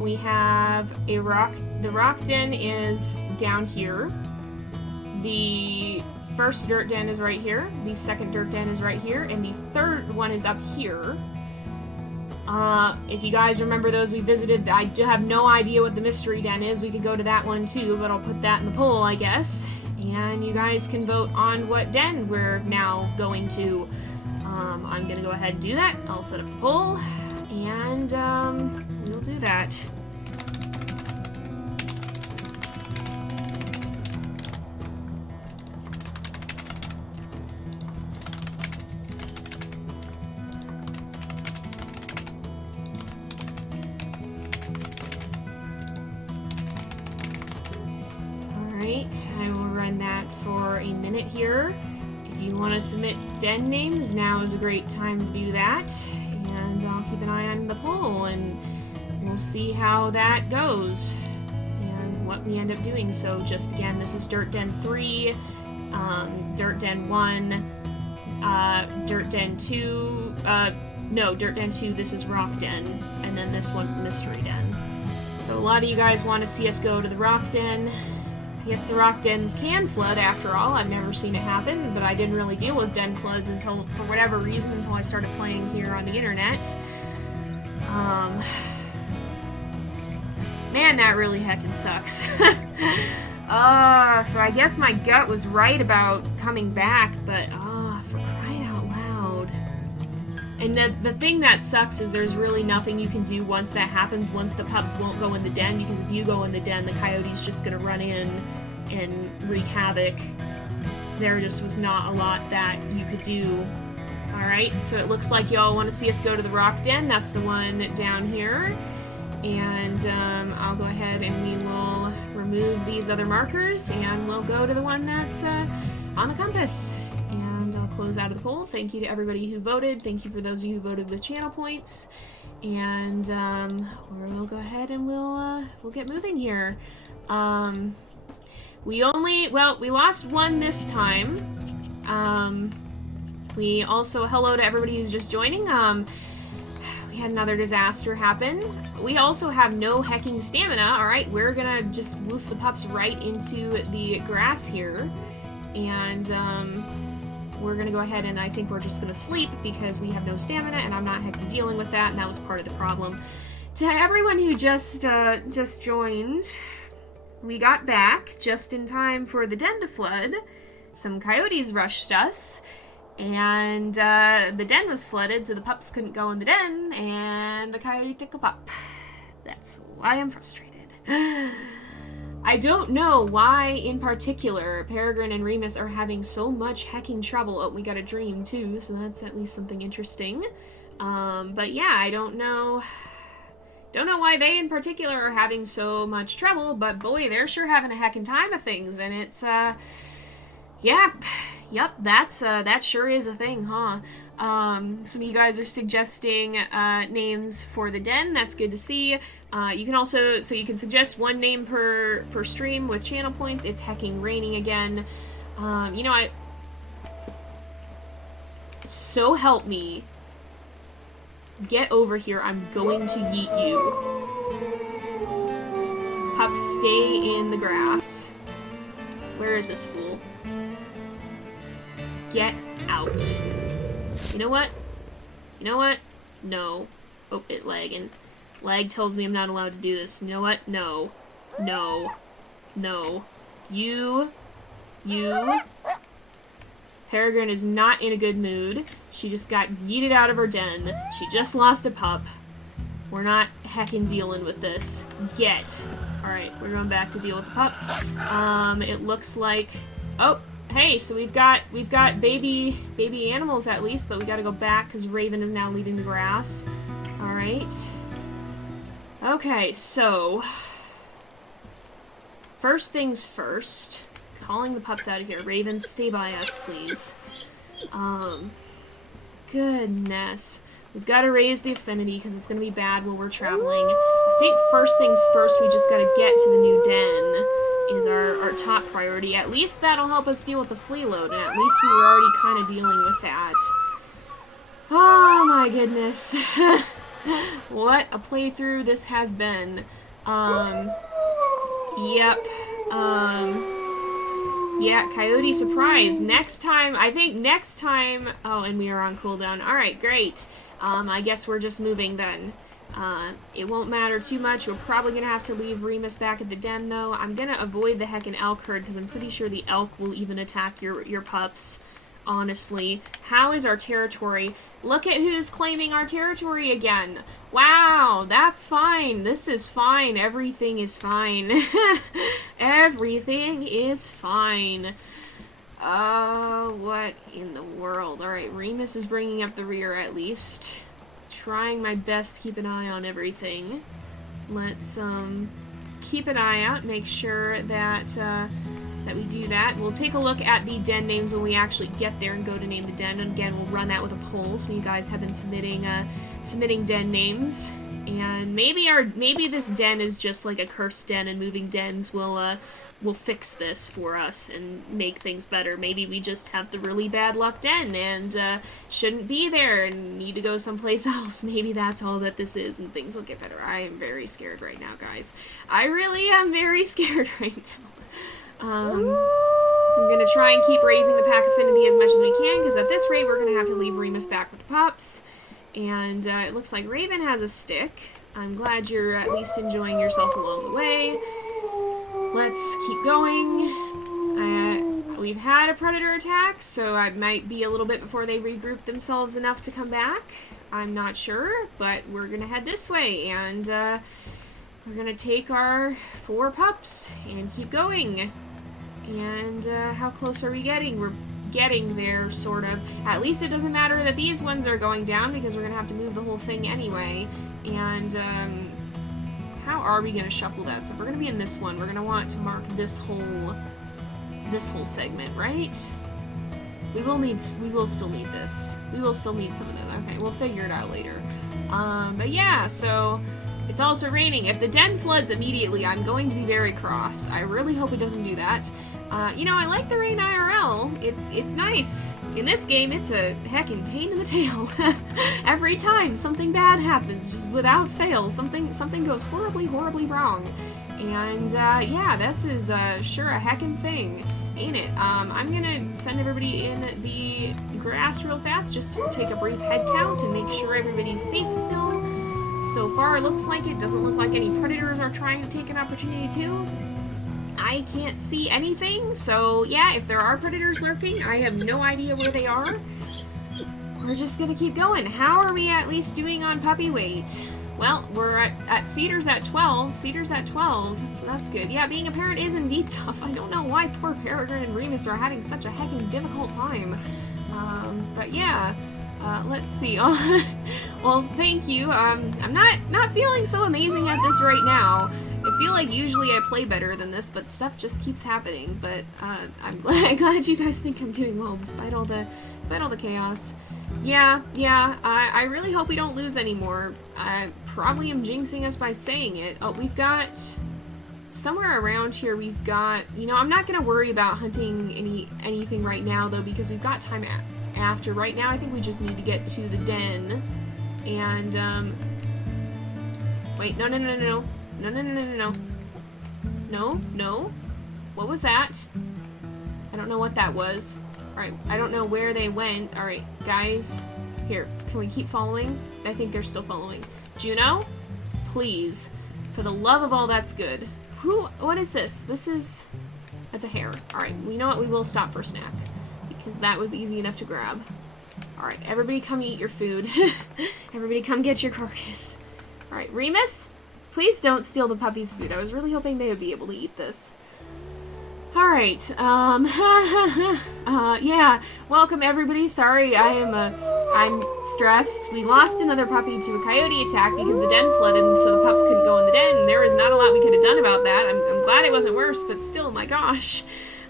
We have a rock. The rock den is down here. The first dirt den is right here. The second dirt den is right here. And the third one is up here. If you guys remember those we visited, I do have no idea what the mystery den is. We could go to that one too, but I'll put that in the poll, I guess. And you guys can vote on what den we're now going to. I'm gonna go ahead and do that. I'll set up the poll, and we'll do that. Alright, I will run that for a minute here. If you want to submit den names, now is a great time to do that. And I'll keep an eye on the poll, and we'll see how that goes and what we end up doing. So just again, this is Dirt Den 3, Dirt Den 1, Dirt Den 2, no, Dirt Den 2, this is Rock Den, and then this one's the Mystery Den. So a lot of you guys want to see us go to the Rock Den. I guess the rock dens can flood after all. I've never seen it happen, but I didn't really deal with den floods until, for whatever reason, until I started playing here on the internet. Man, that really heckin' sucks. So I guess my gut was right about coming back, but, for crying out loud. And the thing that sucks is there's really nothing you can do once that happens, once the pups won't go in the den, because if you go in the den, the coyote's just gonna run in and wreak havoc. There just was not a lot that you could do. Alright, so it looks like y'all want to see us go to the rock den. That's the one down here. And I'll go ahead and we will remove these other markers, and we'll go to the one that's on the compass. And I'll close out of the poll. Thank you to everybody who voted. Thank you for those of you who voted with channel points. And we'll go ahead and we'll get moving here. We lost one this time. We also, hello to everybody who's just joining. We had another disaster happen. We also have no hecking stamina. Alright, we're gonna just woof the pups right into the grass here. And, we're gonna go ahead and I think we're just gonna sleep because we have no stamina and I'm not hecking dealing with that, and that was part of the problem. To everyone who just joined, we got back just in time for the den to flood. Some coyotes rushed us, and the den was flooded, so the pups couldn't go in the den, and the coyote took a pup. That's why I'm frustrated. I don't know why, in particular, Peregrine and Remus are having so much hecking trouble. Oh, we got a dream, too, so that's at least something interesting. But yeah, I don't know why they, in particular, are having so much trouble, but boy, they're sure having a heckin' time of things, and it's, yeah, yep, that sure is a thing, huh? Some of you guys are suggesting, names for the den. That's good to see. You can also, so you can suggest one name per stream with channel points. It's hecking raining again. You know, so help me. Get over here. I'm going to yeet you. Pups, stay in the grass. Where is this fool? Get out. You know what? You know what? No. Oh, it lagging. Lag tells me I'm not allowed to do this. You know what? No. No. No. You. Peregrine is not in a good mood. She just got yeeted out of her den. She just lost a pup. We're not heckin' dealing with this yet. Alright, we're going back to deal with the pups. It looks like... Oh, hey, so we've got baby animals at least, but we gotta go back because Raven is now leaving the grass. Alright. Okay, so... First things first. Calling the pups out of here. Raven, stay by us, please. Goodness. We've got to raise the affinity because it's going to be bad while we're traveling. I think first things first, we just got to get to the new den is our top priority. At least that'll help us deal with the flea load, and at least we were already kind of dealing with that. Oh my goodness. What a playthrough this has been. Yep. Yeah, coyote surprise. Next time, I think next time... Oh, and we are on cooldown. Alright, great. I guess we're just moving then. It won't matter too much. We're probably going to have to leave Remus back at the den, though. I'm going to avoid the heckin' elk herd, because I'm pretty sure the elk will even attack your pups. Honestly. How is our territory? Look at who's claiming our territory again. Wow, that's fine. This is fine. Everything is fine. Everything is fine. What in the world? Alright, Remus is bringing up the rear at least. Trying my best to keep an eye on everything. Let's, keep an eye out, make sure that, that we do that. We'll take a look at the den names when we actually get there and go to name the den. And again, we'll run that with a poll, so you guys have been submitting den names. And maybe this den is just like a cursed den, and moving dens will fix this for us and make things better. Maybe we just have the really bad luck den and shouldn't be there and need to go someplace else. Maybe that's all that this is, and things will get better. I am very scared right now, guys. I really am very scared right now. I'm going to try and keep raising the pack affinity as much as we can, because at this rate we're going to have to leave Remus back with the pups. And it looks like Raven has a stick. I'm glad you're at least enjoying yourself along the way. Let's keep going. We've had a predator attack, so it might be a little bit before they regroup themselves enough to come back. I'm not sure, but we're going to head this way, and we're going to take our 4 pups and keep going. And how close are we getting? We're getting there, sort of. At least it doesn't matter that these ones are going down, because we're going to have to move the whole thing anyway. And how are we going to shuffle that? So if we're going to be in this one, we're going to want to mark this whole segment, right? We will still need this. We will still need some of that. Okay, we'll figure it out later. But yeah, so it's also raining. If the den floods immediately, I'm going to be very cross. I really hope it doesn't do that. You know, I like the rain IRL. It's nice. In this game, it's a heckin' pain in the tail. Every time something bad happens, just without fail, something goes horribly, horribly wrong. And yeah, this is sure a heckin' thing, ain't it? I'm gonna send everybody in the grass real fast, just to take a brief head count and make sure everybody's safe still. So far, it looks like it doesn't look like any predators are trying to take an opportunity to. I can't see anything, so yeah, if there are predators lurking, I have no idea where they are. We're just gonna keep going. How are we at least doing on puppy weight? Well, we're at Cedar's at 12. Cedar's at 12, so that's good. Yeah, being a parent is indeed tough. I don't know why poor Peregrine and Remus are having such a heckin' difficult time. But yeah, let's see. Well, thank you. I'm not feeling so amazing at this right now. I feel like usually I play better than this, but stuff just keeps happening. But I'm glad you guys think I'm doing well despite all the chaos. Yeah. I really hope we don't lose anymore. I probably am jinxing us by saying it. Oh, we've got somewhere around here. We've got, you know, I'm not gonna worry about hunting anything right now though, because we've got time after. Right now, I think we just need to get to the den. And wait, no. No. What was that? I don't know what that was. Alright, I don't know where they went. Alright, guys. Here, can we keep following? I think they're still following. Juno? Please. For the love of all that's good. What is this? That's a hare. Alright, you know what? We will stop for a snack. Because that was easy enough to grab. Alright, everybody come eat your food. Everybody come get your carcass. Alright, Remus, please don't steal the puppy's food. I was really hoping they would be able to eat this. Alright, yeah, welcome everybody. Sorry, I'm stressed. We lost another puppy to a coyote attack because the den flooded, and so the pups couldn't go in the den, and there was not a lot we could have done about that. I'm glad it wasn't worse, but still, my gosh.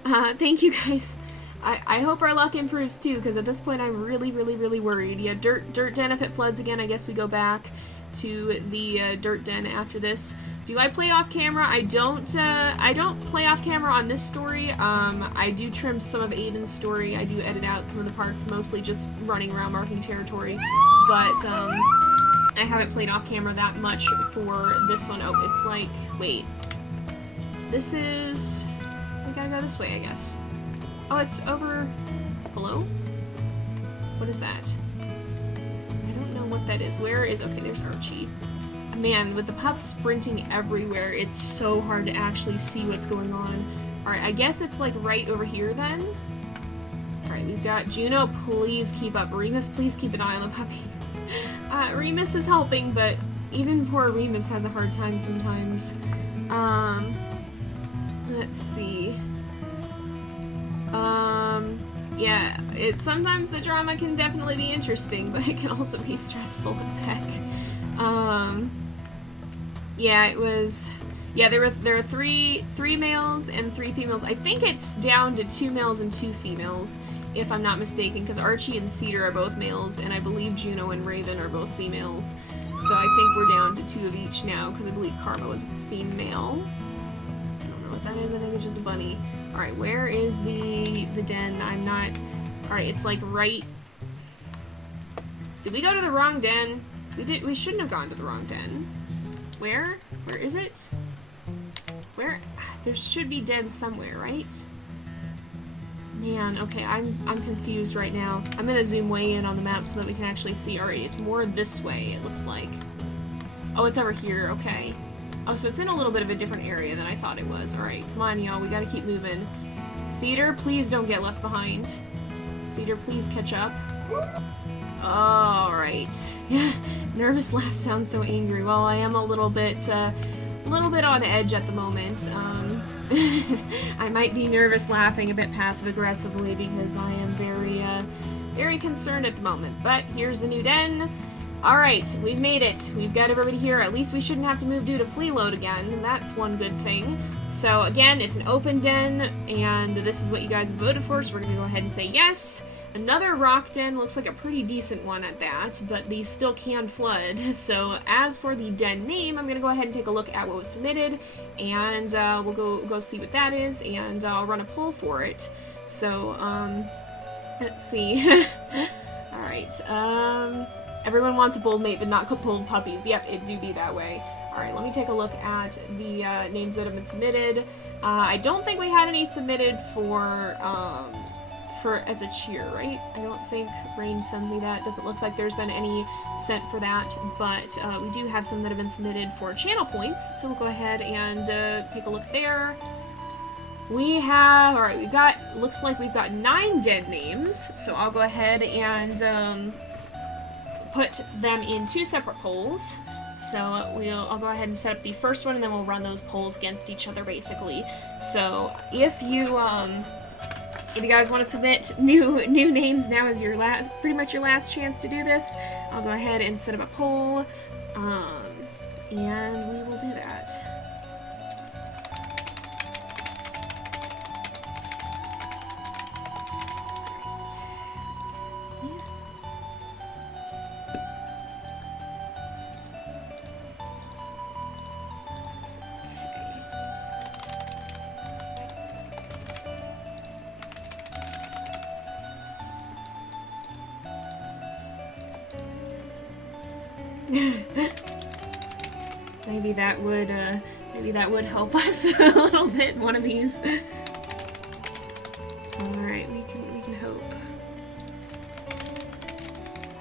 Thank you guys. I hope our luck improves too, because at this point I'm really, really, really worried. Yeah, dirt den, if it floods again, I guess we go back to the dirt den after this. Do I play off camera? I don't play off camera on this story. I do trim some of Aiden's story. I do edit out some of the parts, mostly just running around marking territory. But, I haven't played off camera that much for this one. Oh, it's like, wait. This is... we gotta go this way, I guess. Oh, it's over... below? What is that? I don't know what that is. Where is... okay, there's Archie. Man, with the pups sprinting everywhere, it's so hard to actually see what's going on. Alright, I guess it's like right over here then. Alright, we've got Juno, please keep up. Remus, please keep an eye on the puppies. Remus is helping, but even poor Remus has a hard time sometimes. Let's see. Yeah, sometimes the drama can definitely be interesting, but it can also be stressful as heck. Yeah, it was... yeah, there are three males and 3 females. I think it's down to 2 males and 2 females, if I'm not mistaken, because Archie and Cedar are both males, and I believe Juno and Raven are both females. So I think we're down to 2 of each now, because I believe Karma was a female. I don't know what that is, I think it's just the bunny. Alright, where is the den? I'm not... alright, it's like right... did we go to the wrong den? We shouldn't have gone to the wrong den. Where? Where is it? Where? There should be den somewhere, right? Man, okay, I'm confused right now. I'm gonna zoom way in on the map so that we can actually see. Alright, it's more this way, it looks like. Oh, it's over here, okay. Oh, so it's in a little bit of a different area than I thought it was. Alright, come on, y'all, we gotta keep moving. Cedar, please don't get left behind. Cedar, please catch up. Alright. Nervous laugh sounds so angry. Well, I am a little bit on edge at the moment. I might be nervous laughing a bit passive-aggressively because I am very concerned at the moment. But here's the new den. Alright, we've made it. We've got everybody here. At least we shouldn't have to move due to flea load again. That's one good thing. So again, it's an open den, and this is what you guys voted for, so we're gonna go ahead and say yes. Another rock den, looks like a pretty decent one at that, but these still can flood. So as for the den name, I'm going to go ahead and take a look at what was submitted, and we'll go see what that is, and I'll run a poll for it. So, let's see. Alright, everyone wants a bold mate, but not bold puppies. Yep, it do be that way. Alright, let me take a look at the names that have been submitted. I don't think we had any submitted for as a cheer, right? I don't think Rain sent me that. Doesn't look like there's been any sent for that, but we do have some that have been submitted for channel points, so we'll go ahead and take a look there. We have, alright, looks like we've got 9 den names, so I'll go ahead and put them in 2 separate polls. So I'll go ahead and set up the first one, and then we'll run those polls against each other, basically. So if you guys want to submit new names, now is your pretty much your last chance to do this. I'll go ahead and set up a poll, and we will do that. Maybe that would help us a little bit, one of these. Alright, we can hope.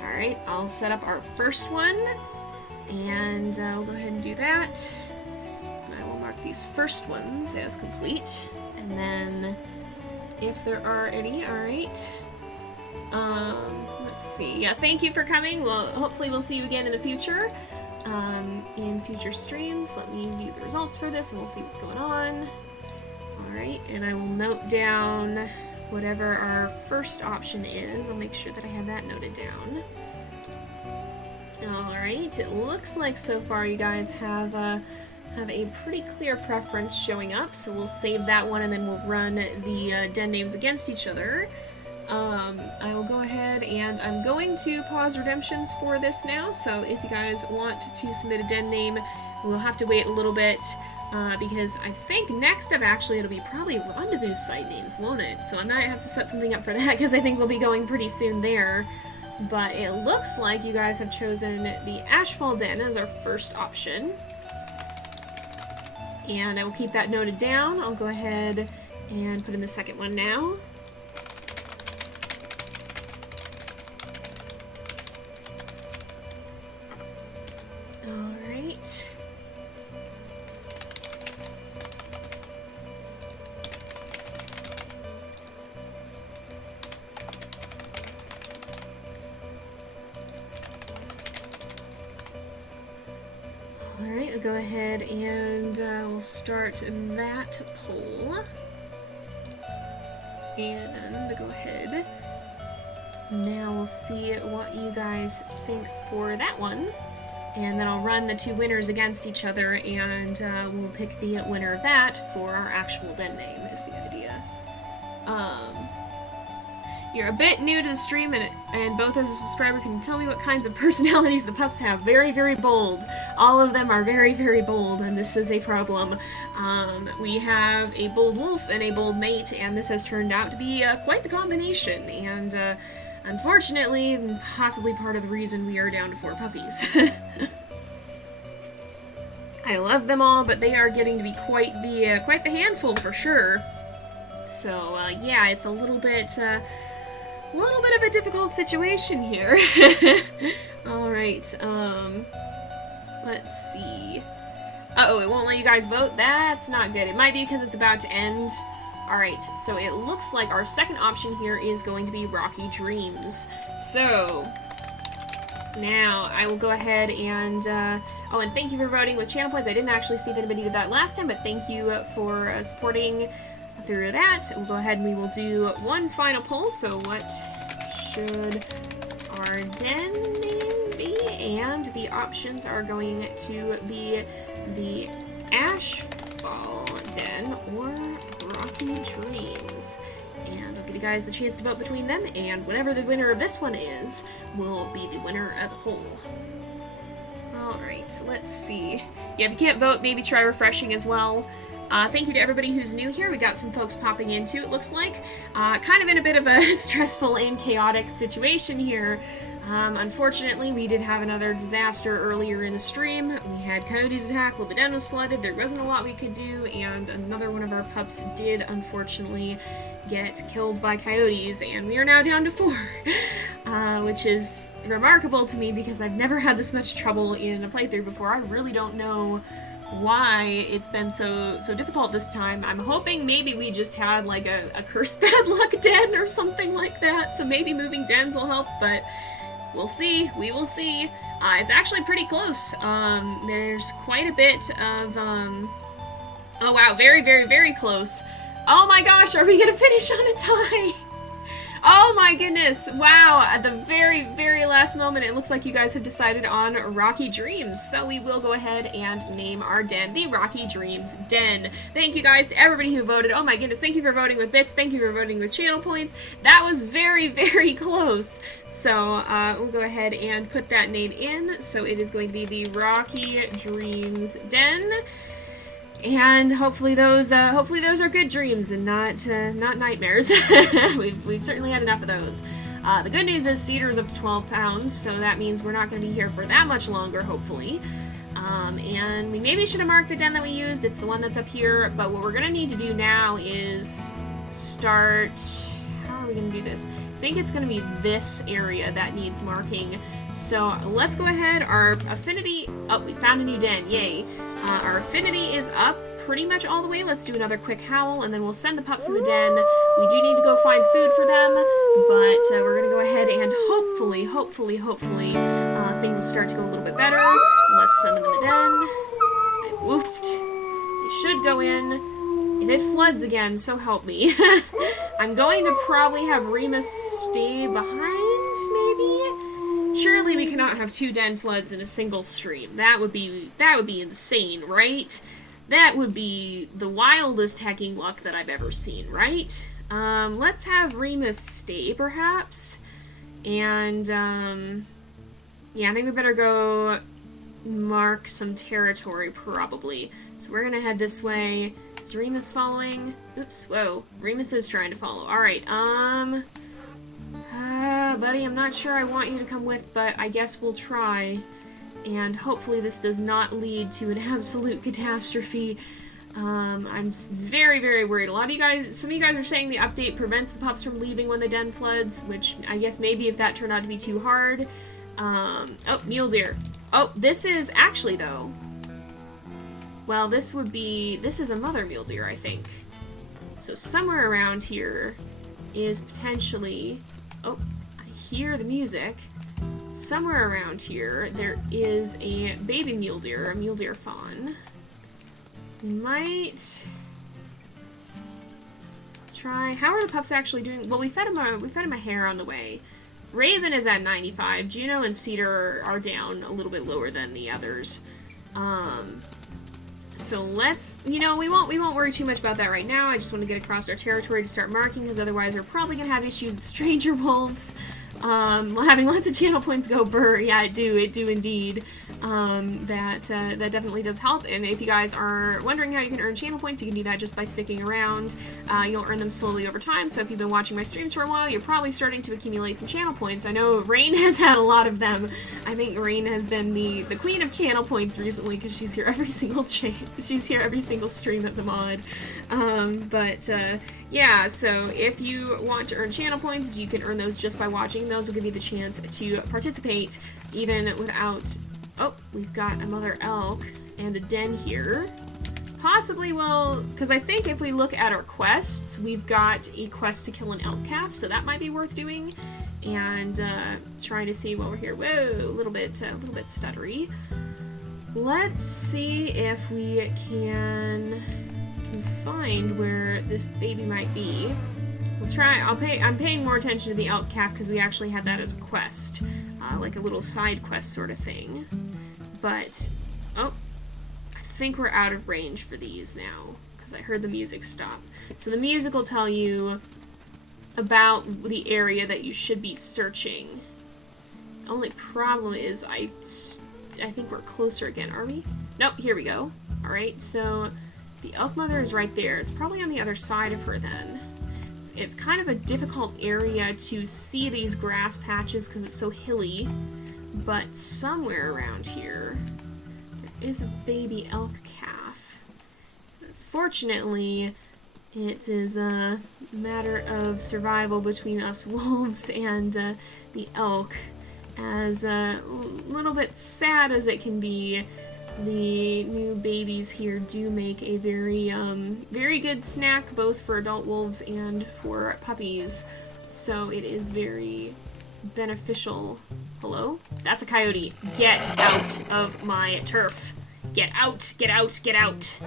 Alright, I'll set up our first one, and we'll go ahead and do that. And I will mark these first ones as complete, and then if there are any, alright. Let's see. Yeah, thank you for coming. Well, hopefully we'll see you again in the future. in future streams. Let me view the results for this and we'll see what's going on. Alright, and I will note down whatever our first option is. I'll make sure that I have that noted down. Alright, it looks like so far you guys have a pretty clear preference showing up, so we'll save that one and then we'll run the den names against each other. I will go ahead and I'm going to pause redemptions for this now, so if you guys want to submit a den name, we'll have to wait a little bit, because I think next up actually it'll be probably rendezvous site names, won't it? So I might have to set something up for that, because I think we'll be going pretty soon there. But it looks like you guys have chosen the Ashfall Den as our first option. And I will keep that noted down. I'll go ahead and put in the second one now. Alright. Alright, we'll go ahead and we'll start that poll. And go ahead. Now we'll see what you guys think for that one. And then I'll run the two winners against each other, and we'll pick the winner of that for our actual den name, is the idea. You're a bit new to the stream, and both as a subscriber, can you tell me what kinds of personalities the pups have? Very, very bold. All of them are very, very bold, and this is a problem. We have a bold wolf and a bold mate, and this has turned out to be quite the combination, and unfortunately, possibly part of the reason we are down to 4 puppies. I love them all, but they are getting to be quite the handful for sure. So yeah, it's a little bit of a difficult situation here. All right. Let's see. Uh-oh, it won't let you guys vote. That's not good. It might be because it's about to end. Alright, so it looks like our second option here is going to be Rocky Dreams. So, now I will go ahead and, oh, and thank you for voting with channel points. I didn't actually see if anybody did that last time, but thank you for supporting through that. We'll go ahead and we will do one final poll. So what should our den name be? And the options are going to be the Ashfall Den or Rocky Dreams. And I'll give you guys the chance to vote between them, and whatever the winner of this one is will be the winner of the whole. Alright, let's see. Yeah, if you can't vote, maybe try refreshing as well. Thank you to everybody who's new here. We got some folks popping in too, it looks like. Kind of in a bit of a stressful and chaotic situation here. Unfortunately, we did have another disaster earlier in the stream. We had coyotes attack while the den was flooded. There wasn't a lot we could do, and another one of our pups did, unfortunately, get killed by coyotes, and we are now down to 4. Which is remarkable to me because I've never had this much trouble in a playthrough before. I really don't know why it's been so difficult this time. I'm hoping maybe we just had like a cursed bad luck den or something like that, so maybe moving dens will help, but we'll see. We will see. It's actually pretty close. There's quite a bit of, oh wow, very, very, very close. Oh my gosh, are we gonna finish on a tie? Oh my goodness, wow, at the very, very last moment, it looks like you guys have decided on Rocky Dreams, so we will go ahead and name our den the Rocky Dreams Den. Thank you guys to everybody who voted. Oh my goodness, thank you for voting with bits, thank you for voting with channel points. That was very, very close. So, we'll go ahead and put that name in, so it is going to be the Rocky Dreams Den. And hopefully those are good dreams and not nightmares. we've certainly had enough of those. The good news is Cedar is up to 12 pounds, so that means we're not going to be here for that much longer, hopefully. And we maybe should have marked the den that we used. It's the one that's up here. But what we're going to need to do now is start. How are we going to do this? I think it's going to be this area that needs marking. So let's go ahead. Our affinity. Oh, we found a new den. Yay. Our affinity is up pretty much all the way. Let's do another quick howl, and then we'll send the pups to the den. We do need to go find food for them, but we're going to go ahead and hopefully, things will start to go a little bit better. Let's send them in the den. They woofed. They should go in. If it floods again, so help me. I'm going to probably have Remus stay behind, maybe? Surely we cannot have 2 den floods in a single stream. That would be insane, right? That would be the wildest hecking luck that I've ever seen, right? Let's have Remus stay, perhaps. And, yeah, I think we better go mark some territory, probably. So we're gonna head this way. Is Remus following? Oops, whoa. Remus is trying to follow. Alright, buddy, I'm not sure I want you to come with, but I guess we'll try. And hopefully this does not lead to an absolute catastrophe. I'm very, very worried. Some of you guys are saying the update prevents the pups from leaving when the den floods, which I guess maybe if that turned out to be too hard. Oh, Mule Deer. Oh, this is actually, though. Well, this is a mother Mule Deer, I think. So somewhere around here is potentially, oh, I hear the music. Somewhere around here, there is a baby Mule Deer, a Mule Deer fawn. We might try. How are the pups actually doing? Well, we fed him a hare on the way. Raven is at 95. Juno and Cedar are down a little bit lower than the others. So let's, we won't worry too much about that right now. I just want to get across our territory to start marking, because otherwise we're probably gonna have issues with stranger wolves. Having lots of channel points go burr, yeah, it do indeed. That definitely does help, and if you guys are wondering how you can earn channel points, you can do that just by sticking around. You'll earn them slowly over time, so if you've been watching my streams for a while, you're probably starting to accumulate some channel points. I know Rain has had a lot of them. I think Rain has been the queen of channel points recently, because she's here every single stream as a mod. Yeah, so if you want to earn channel points, you can earn those just by watching. Those will give you the chance to participate even without... Oh, we've got a mother elk and a den here. Possibly will... Because I think if we look at our quests, we've got a quest to kill an elk calf, so that might be worth doing. And trying to see while we're here. Whoa, a little bit stuttery. Let's see if we can find where this baby might be. We'll try. I'm paying more attention to the elk calf because we actually had that as a quest, like a little side quest sort of thing. But oh, I think we're out of range for these now because I heard the music stop. So the music will tell you about the area that you should be searching. The only problem is I think we're closer again. Are we? Nope. Here we go. All right. So. The elk mother is right there. It's probably on the other side of her then. It's kind of a difficult area to see these grass patches because it's so hilly, but somewhere around here there is a baby elk calf. Fortunately, it is a matter of survival between us wolves and the elk. As a little bit sad as it can be, the new babies here do make a very good snack, both for adult wolves and for puppies. So it is very beneficial. Hello? That's a coyote. Get out of my turf. Get out, get out, get out.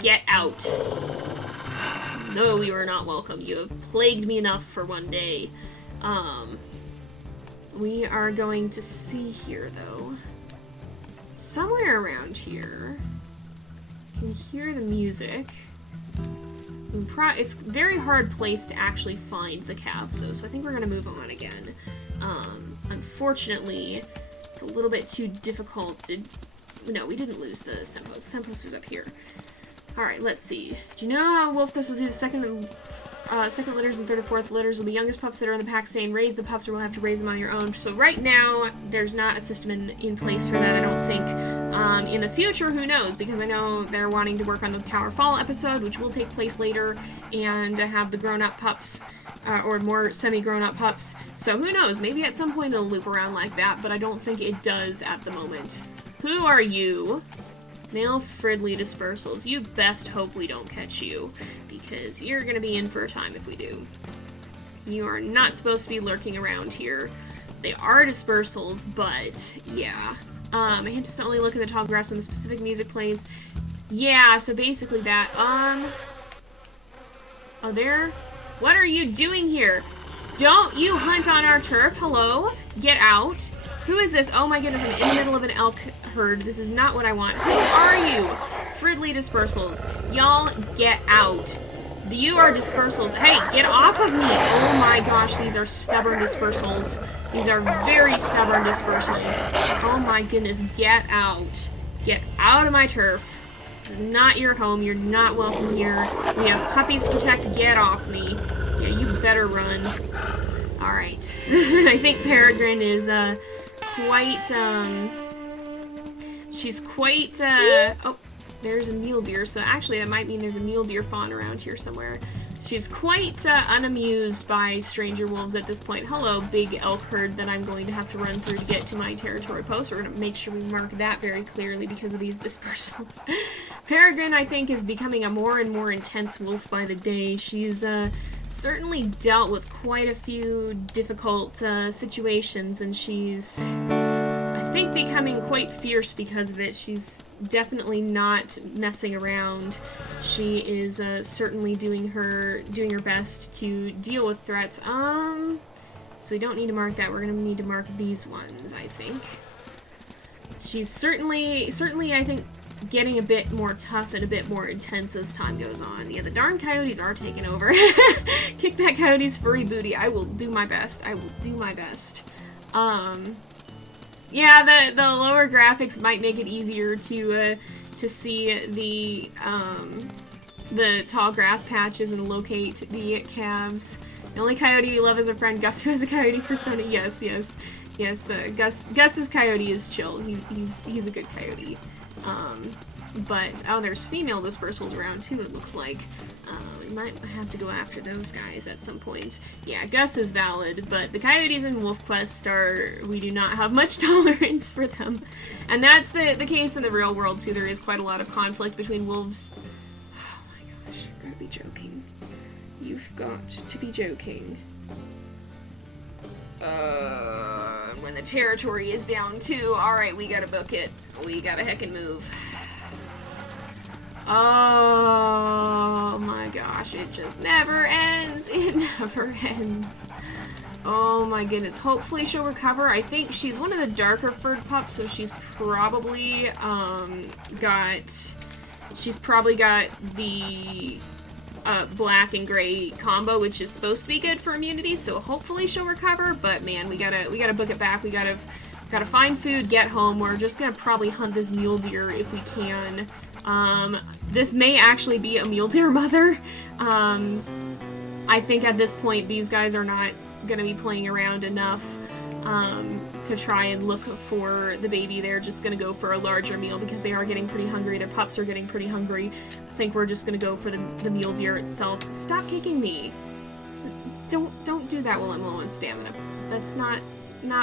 Get out. No, you are not welcome. You have plagued me enough for one day. We are going to see here, though. Somewhere around here, you can hear the music. It's a very hard place to actually find the calves, though, so I think we're going to move on again. Unfortunately, it's a little bit too difficult to... No, we didn't lose the Sempos. Sempos is up here. Alright, let's see. Do you know how WolfQuest will do the second litters and third and fourth litters with the youngest pups that are in the pack saying raise the pups or we'll have to raise them on your own? So right now, there's not a system in place for that, I don't think. In the future, who knows? Because I know they're wanting to work on the Tower Fall episode, which will take place later, and have the grown-up pups, or more semi-grown-up pups. So who knows? Maybe at some point it'll loop around like that, but I don't think it does at the moment. Who are you? Male friendly dispersals. You best hope we don't catch you, because you're gonna be in for a time if we do. You are not supposed to be lurking around here. They are dispersals, but yeah. A hint is to only look at the tall grass when the specific music plays. Yeah, so basically that. Oh, there? What are you doing here? Don't you hunt on our turf. Hello? Get out. Who is this? Oh my goodness, I'm in the middle of an elk herd. This is not what I want. Who are you? Fridley dispersals. Y'all get out. You are dispersals. Hey, get off of me. Oh my gosh, these are stubborn dispersals. These are very stubborn dispersals. Oh my goodness, get out. Get out of my turf. This is not your home. You're not welcome here. We have puppies to protect. Get off me. Yeah, you better run. Alright. I think Peregrine is, quite, she's quite, oh, there's a mule deer, so actually that might mean there's a mule deer fawn around here somewhere. She's quite, unamused by stranger wolves at this point. Hello, big elk herd that I'm going to have to run through to get to my territory post. We're going to make sure we mark that very clearly because of these dispersals. Peregrine, I think, is becoming a more and more intense wolf by the day. She's, certainly dealt with quite a few difficult situations, and she's, I think, becoming quite fierce because of it. She's definitely not messing around. She is certainly doing her best to deal with threats. So we don't need to mark that. We're gonna need to mark these ones, I think. She's certainly, I think, getting a bit more tough and a bit more intense as time goes on. Yeah, the darn coyotes are taking over. Kick that coyote's furry booty. I will do my best. I will do my best. Yeah, the lower graphics might make it easier to see the tall grass patches and locate the calves. The only coyote we love is a friend, Gus, who has a coyote persona. Yes, Gus's coyote is chill. He's a good coyote. But, oh, there's female dispersals around too, it looks like. We might have to go after those guys at some point. Yeah, Gus is valid, but the coyotes in WolfQuest we do not have much tolerance for them. And that's the case in the real world too. There is quite a lot of conflict between wolves. Oh my gosh, you've got to be joking. You've got to be joking. When the territory is down too, alright, we gotta book it. We gotta heckin' move. Oh my gosh, it just never ends. It never ends. Oh my goodness. Hopefully she'll recover. I think she's one of the darker furred pups, so she's probably got the black and gray combo, which is supposed to be good for immunity, so hopefully she'll recover. But man, we gotta book it back. We gotta find food, get home. We're just gonna probably hunt this mule deer if we can. This may actually be a mule deer mother. I think at this point these guys are not gonna be playing around enough to try and look for the baby. They're just gonna go for a larger meal because they are getting pretty hungry. Their pups are getting pretty hungry. I think we're just gonna go for the mule deer itself. Stop kicking me! Don't do that while I'm low on stamina. That's not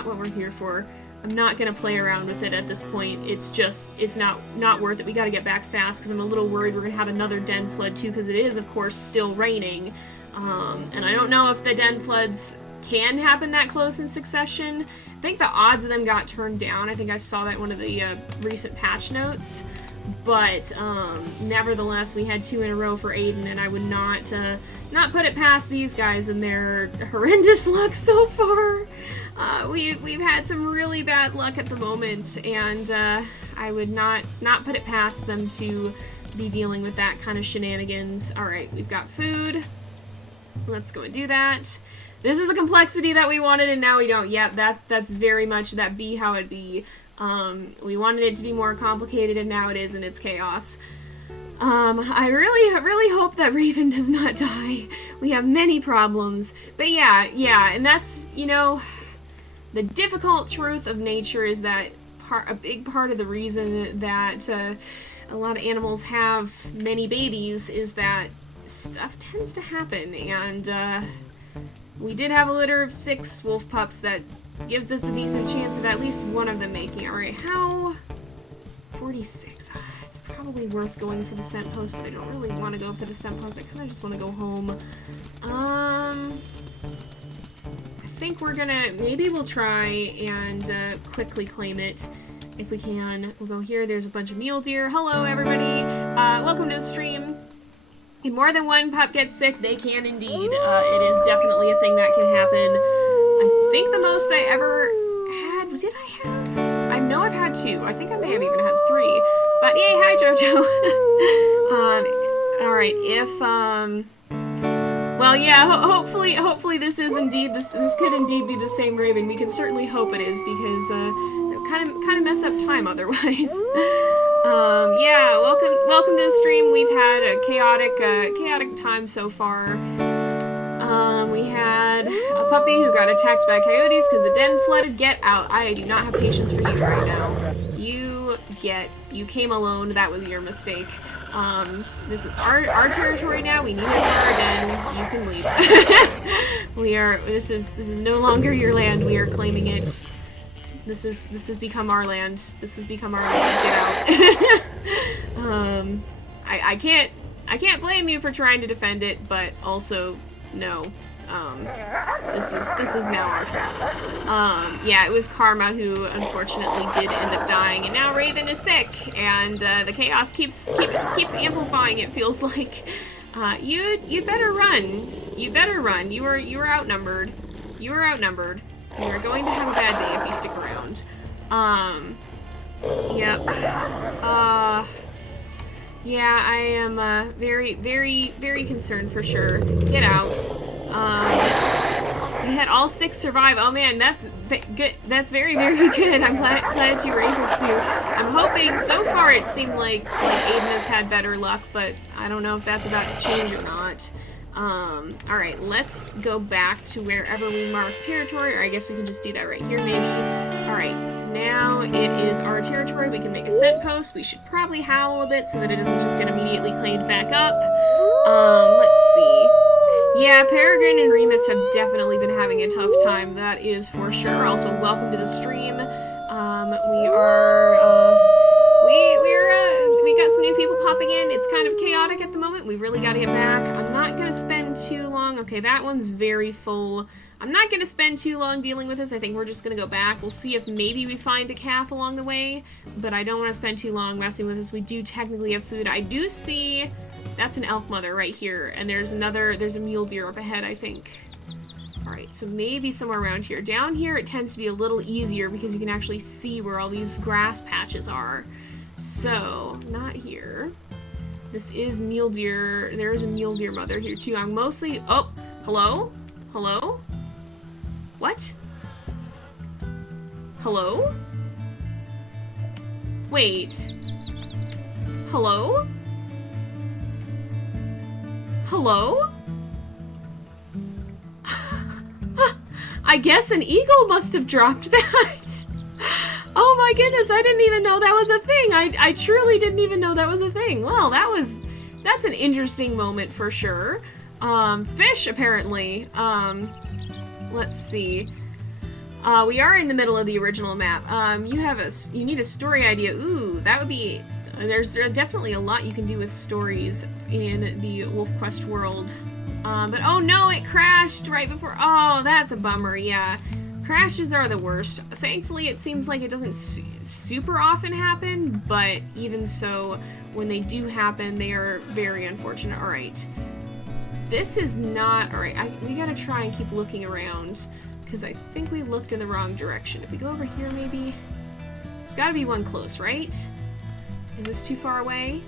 what we're here for. I'm not gonna play around with it at this point. It's not worth it. We gotta get back fast because I'm a little worried we're gonna have another den flood too, because it is, of course, still raining. And I don't know if the den floods can happen that close in succession. I think the odds of them got turned down. I think I saw that in one of the recent patch notes. But nevertheless, we had 2 in a row for Aiden, and I would not put it past these guys and their horrendous luck so far. We've had some really bad luck at the moment, and I would not put it past them to be dealing with that kind of shenanigans. Alright, we've got food. Let's go and do that. This is the complexity that we wanted, and now we don't. Yep, that's very much that be how it be. We wanted it to be more complicated, and now it is, and it's chaos. I really hope that Raven does not die. We have many problems. But yeah, and that's, you know, the difficult truth of nature is that a big part of the reason that a lot of animals have many babies is that stuff tends to happen, and we did have a litter of 6 wolf pups that gives us a decent chance of at least one of them making it. Alright, how 46. It's probably worth going for the scent post, but I don't really want to go for the scent post. I kind of just want to go home. I think we're gonna, maybe we'll try and quickly claim it if we can. We'll go here. There's a bunch of mule deer. Hello, everybody. Welcome to the stream. If more than one pup gets sick, they can indeed. It is definitely a thing that can happen. I think the most I ever had, did I have? I know I've had 2. I think I may have even had 3. But yay, hi Jojo. Alright, if, well, yeah, hopefully this is indeed, this could indeed be the same raven. We can certainly hope it is, because, it kind of mess up time otherwise. Yeah, welcome to the stream. We've had a chaotic time so far. We had a puppy who got attacked by coyotes because the den flooded. Get out. I do not have patience for you right now. You came alone. That was your mistake. This is our territory now. We need it for our den. You can leave. This is no longer your land. We are claiming it. This has become our land. This has become our land. Get out. I can't blame you for trying to defend it, but also no. This is now our turn. Yeah, it was Karma who unfortunately did end up dying, and now Raven is sick, and the chaos keeps amplifying. It feels like you better run. You better run. You are outnumbered. You are outnumbered. You are going to have a bad day if you stick around. Yep. Yeah, I am very, very, very concerned for sure. Get out. We had all 6 survive. Oh man, that's good. That's very, very good. I'm glad you were able to. I'm hoping. So far, it seemed like Aiden has had better luck, but I don't know if that's about to change or not. All right, let's go back to wherever we marked territory, or I guess we can just do that right here, maybe. All right, now it is our territory. We can make a scent post. We should probably howl a bit so that it doesn't just get immediately claimed back up. Let's see. Yeah, Peregrine and Remus have definitely been having a tough time, that is for sure. Also, welcome to the stream. We got some new people popping in. It's kind of chaotic at the moment. We really got to get back. I'm not going to spend too long. Okay, that one's very full. I'm not going to spend too long dealing with this. I think we're just going to go back. We'll see if maybe we find a calf along the way, but I don't want to spend too long messing with this. We do technically have food. I do see... That's an elk mother right here, and there's a mule deer up ahead, I think. Alright, so maybe somewhere around here. Down here it tends to be a little easier because you can actually see where all these grass patches are. So, not here. This is mule deer. There is a mule deer mother here too. I'm mostly... Oh! Hello? Hello? What? Hello? Wait. Hello? Hello? I guess an eagle must have dropped that. Oh my goodness, I didn't even know that was a thing. I truly didn't even know that was a thing. Well, that's an interesting moment for sure. Fish, apparently. Let's see. We are in the middle of the original map. You need a story idea. Ooh, that would be... There's definitely a lot you can do with stories in the WolfQuest world. But oh no, it crashed right before... Oh, that's a bummer, yeah. Crashes are the worst. Thankfully, it seems like it doesn't super often happen, but even so, when they do happen, they are very unfortunate. Alright. This is not... Alright, we gotta try and keep looking around, because I think we looked in the wrong direction. If we go over here, maybe... There's gotta be one close, right? Is this too far away?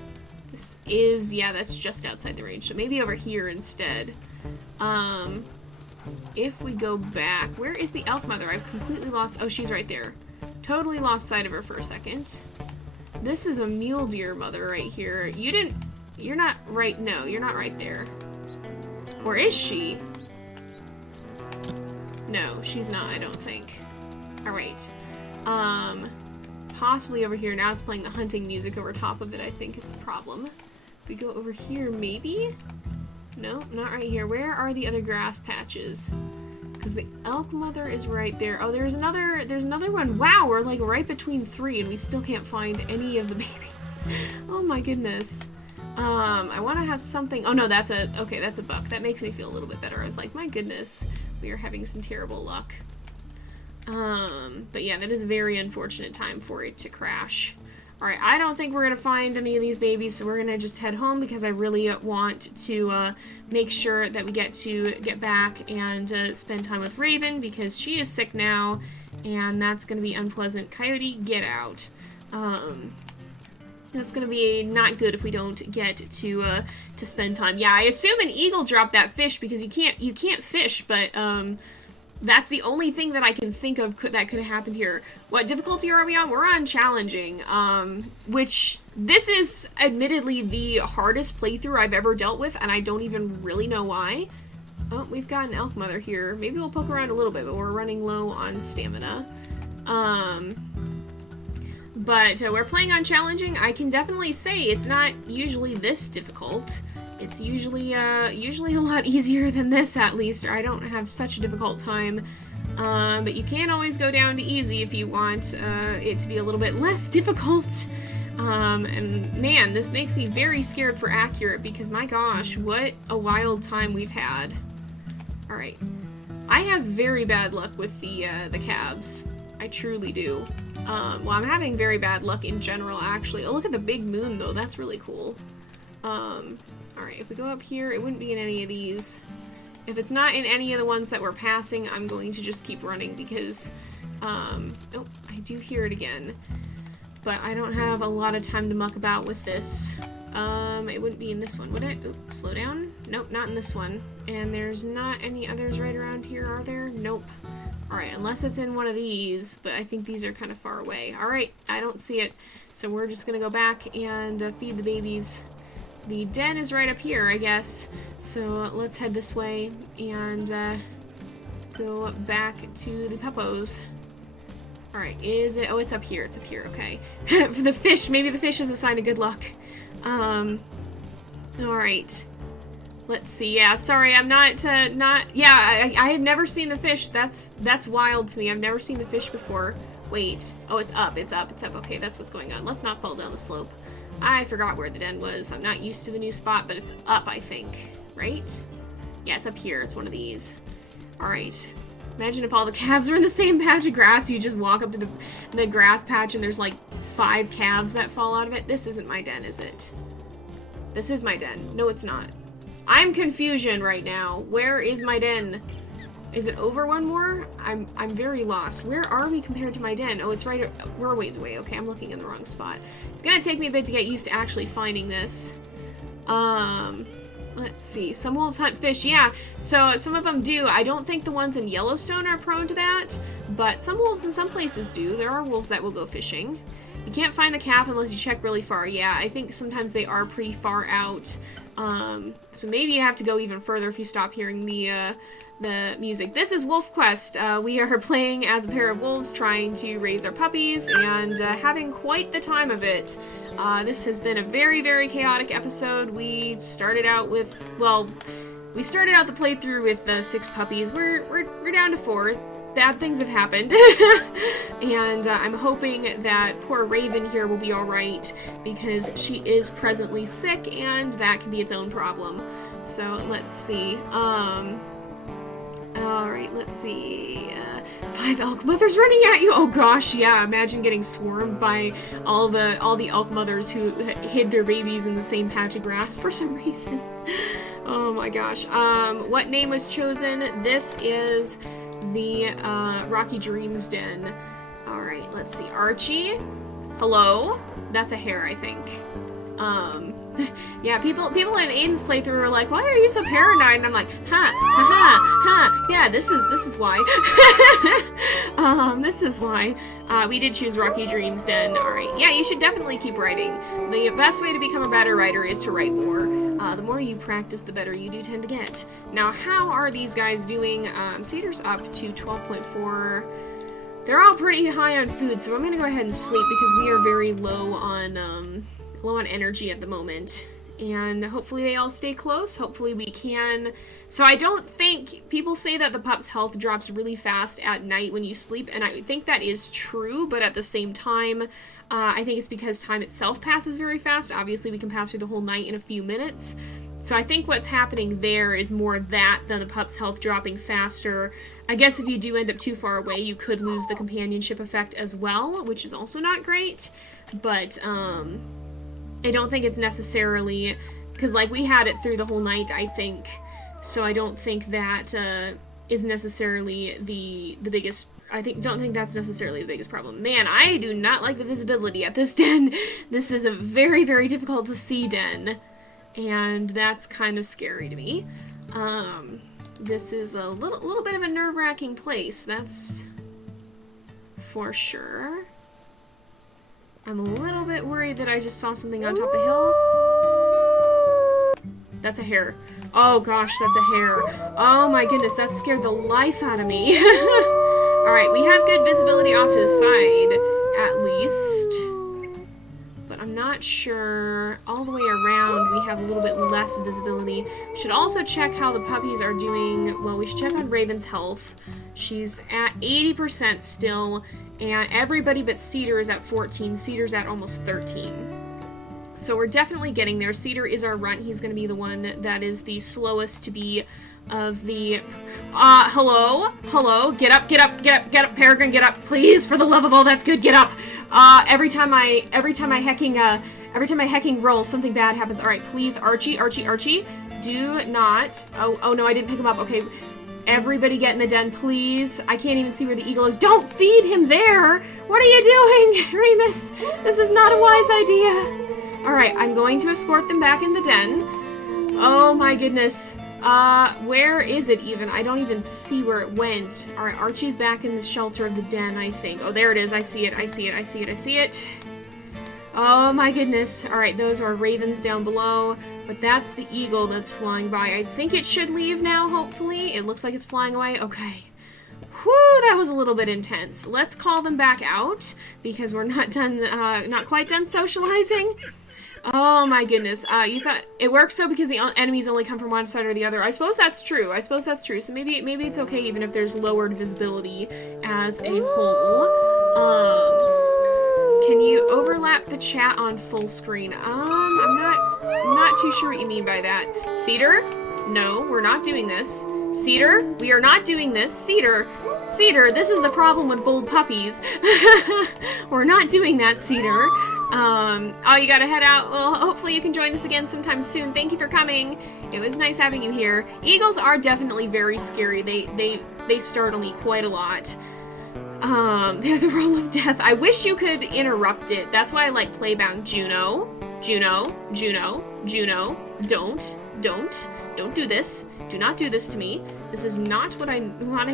This is, yeah, that's just outside the range, so maybe over here instead. If we go back, where is the elk mother? I've completely lost, oh, she's right there. Totally lost sight of her for a second. This is a mule deer mother right here. You're not right, no, you're not right there. Or is she? No, she's not, I don't think. Alright. Possibly over here. Now it's playing the hunting music over top of it, I think is the problem. If we go over here, maybe? No, not right here. Where are the other grass patches? Because the elk mother is right there. Oh, there's another one. Wow, we're like right between 3 and we still can't find any of the babies. Oh my goodness. I want to have something. Oh no, that's a buck. That makes me feel a little bit better. I was like, my goodness, we are having some terrible luck. But yeah, that is a very unfortunate time for it to crash. Alright, I don't think we're going to find any of these babies, so we're going to just head home because I really want to make sure that we get back and spend time with Raven because she is sick now, and that's going to be unpleasant. Coyote, get out. That's going to be not good if we don't get to spend time. Yeah, I assume an eagle dropped that fish because you can't fish, but that's the only thing that I can think of that could have happened here. What difficulty are we on? We're on challenging, which this is admittedly the hardest playthrough I've ever dealt with, and I don't even really know why. Oh, we've got an elk mother here. Maybe we'll poke around a little bit, but we're running low on stamina. But we're playing on challenging. I can definitely say it's not usually this difficult. It's usually a lot easier than this, at least, or I don't have such a difficult time. But you can always go down to easy if you want it to be a little bit less difficult. And man, this makes me very scared for accurate because my gosh, what a wild time we've had. Alright. I have very bad luck with the calves. I truly do. Well, I'm having very bad luck in general, actually. Oh, look at the big moon, though. That's really cool. Alright, if we go up here, it wouldn't be in any of these. If it's not in any of the ones that we're passing, I'm going to just keep running because, oh, I do hear it again. But I don't have a lot of time to muck about with this. It wouldn't be in this one, would it? Oop, slow down. Nope, not in this one. And there's not any others right around here, are there? Nope. Alright, unless it's in one of these, but I think these are kind of far away. Alright, I don't see it. So we're just gonna go back and feed the babies. The den is right up here, I guess. So let's head this way and go back to the puppos. Alright, is it? Oh, it's up here. It's up here, okay. For the fish, maybe the fish is a sign of good luck. Alright. Let's see. Yeah, sorry, I'm not, yeah, I have never seen the fish. That's wild to me. I've never seen the fish before. Wait. Oh, it's up. It's up. It's up. Okay, that's what's going on. Let's not fall down the slope. I forgot where the den was. I'm not used to the new spot, but it's up, I think. Right? Yeah, it's up here. It's one of these. Alright. Imagine if all the calves are in the same patch of grass. You just walk up to the grass patch and there's like 5 calves that fall out of it. This isn't my den, is it? This is my den. No, it's not. I'm confusion right now. Where is my den? Is it over one more? I'm very lost. Where are we compared to my den? Oh, it's right. We're a ways away. Okay, I'm looking in the wrong spot. It's gonna take me a bit to get used to actually finding this. Let's see. Some wolves hunt fish. Yeah, so some of them do. I don't think the ones in Yellowstone are prone to that, but some wolves in some places do. There are wolves that will go fishing. You can't find the calf unless you check really far. Yeah, I think sometimes they are pretty far out. So maybe you have to go even further if you stop hearing the music. This is WolfQuest. We are playing as a pair of wolves trying to raise our puppies and having quite the time of it. This has been a very, very chaotic episode. We started out with, well, we started out the playthrough with 6 puppies. We're down to 4. Bad things have happened. And I'm hoping that poor Raven here will be alright because she is presently sick and that can be its own problem. So let's see. Alright, let's see. 5 elk mothers running at you. Oh gosh, yeah. Imagine getting swarmed by all the elk mothers who hid their babies in the same patch of grass for some reason. Oh my gosh. What name was chosen? This is the Rocky Dreams Den. Alright, let's see. Archie. Hello? That's a hare, I think. Yeah, people in Aiden's playthrough are like, why are you so paranoid? And I'm like, yeah, this is why. This is why. We did choose Rocky Dreams Den. Alright, yeah, you should definitely keep writing. The best way to become a better writer is to write more. The more you practice, the better you do tend to get. Now, how are these guys doing? Cedar's up to 12.4. They're all pretty high on food, so I'm gonna go ahead and sleep because we are very low on energy at the moment. and hopefully they all stay close. Hopefully we can. So I don't think, people say that the pup's health drops really fast at night when you sleep, and I think that is true, but at the same time, I think it's because time itself passes very fast. Obviously we can pass through the whole night in a few minutes. So I think what's happening there is more that than the pup's health dropping faster. I guess if you do end up too far away, you could lose the companionship effect as well, which is also not great. But I don't think it's necessarily, because like we had it through the whole night, I think. So I don't think that is necessarily the biggest. Don't think that's necessarily the biggest problem. Man, I do not like the visibility at this den. This is a very, very difficult to see den. And that's kind of scary to me. This is a little bit of a nerve-wracking place, that's for sure. I'm a little bit worried that I just saw something on top of the hill. That's a hare. Oh gosh, that's a hare. Oh my goodness, that scared the life out of me. Alright, we have good visibility off to the side, at least. I'm not sure. All the way around, we have a little bit less visibility. We should also check how the puppies are doing. Well, we should check on Raven's health. She's at 80% still, and everybody but Cedar is at 14. Cedar's at almost 13. So we're definitely getting there. Cedar is our runt. He's going to be the one that is the slowest to be of the... hello? Hello? Get up, get up, get up, get up, Peregrine, get up, please, for the love of all that's good, get up! Every time I hecking roll, something bad happens. Alright, please, Archie, do not... Oh no, I didn't pick him up, okay. Everybody get in the den, please. I can't even see where the eagle is. Don't feed him there! What are you doing, Remus? This is not a wise idea. Alright, I'm going to escort them back in the den. Oh my goodness. Where is it even? I don't even see where it went. Alright, Archie's back in the shelter of the den, I think. Oh, there it is. I see it. Oh my goodness. Alright, those are ravens down below, but that's the eagle that's flying by. I think it should leave now, hopefully. It looks like it's flying away. Okay. Whew, that was a little bit intense. Let's call them back out, because we're not quite done socializing. Oh my goodness. You thought it works though because the enemies only come from one side or the other. I suppose that's true. So maybe it's okay even if there's lowered visibility as a whole. Can you overlap the chat on full screen? I'm not too sure what you mean by that. Cedar? No, we're not doing this. Cedar? We are not doing this. Cedar, this is the problem with bold puppies. We're not doing that, Cedar. Oh, you gotta head out. Well, hopefully you can join us again sometime soon. Thank you for coming. It was nice having you here. Eagles are definitely very scary. They startle me quite a lot. They're the roll of death. I wish you could interrupt it. That's why I like Playbound. Juno, don't do this. Do not do this to me. This is not what I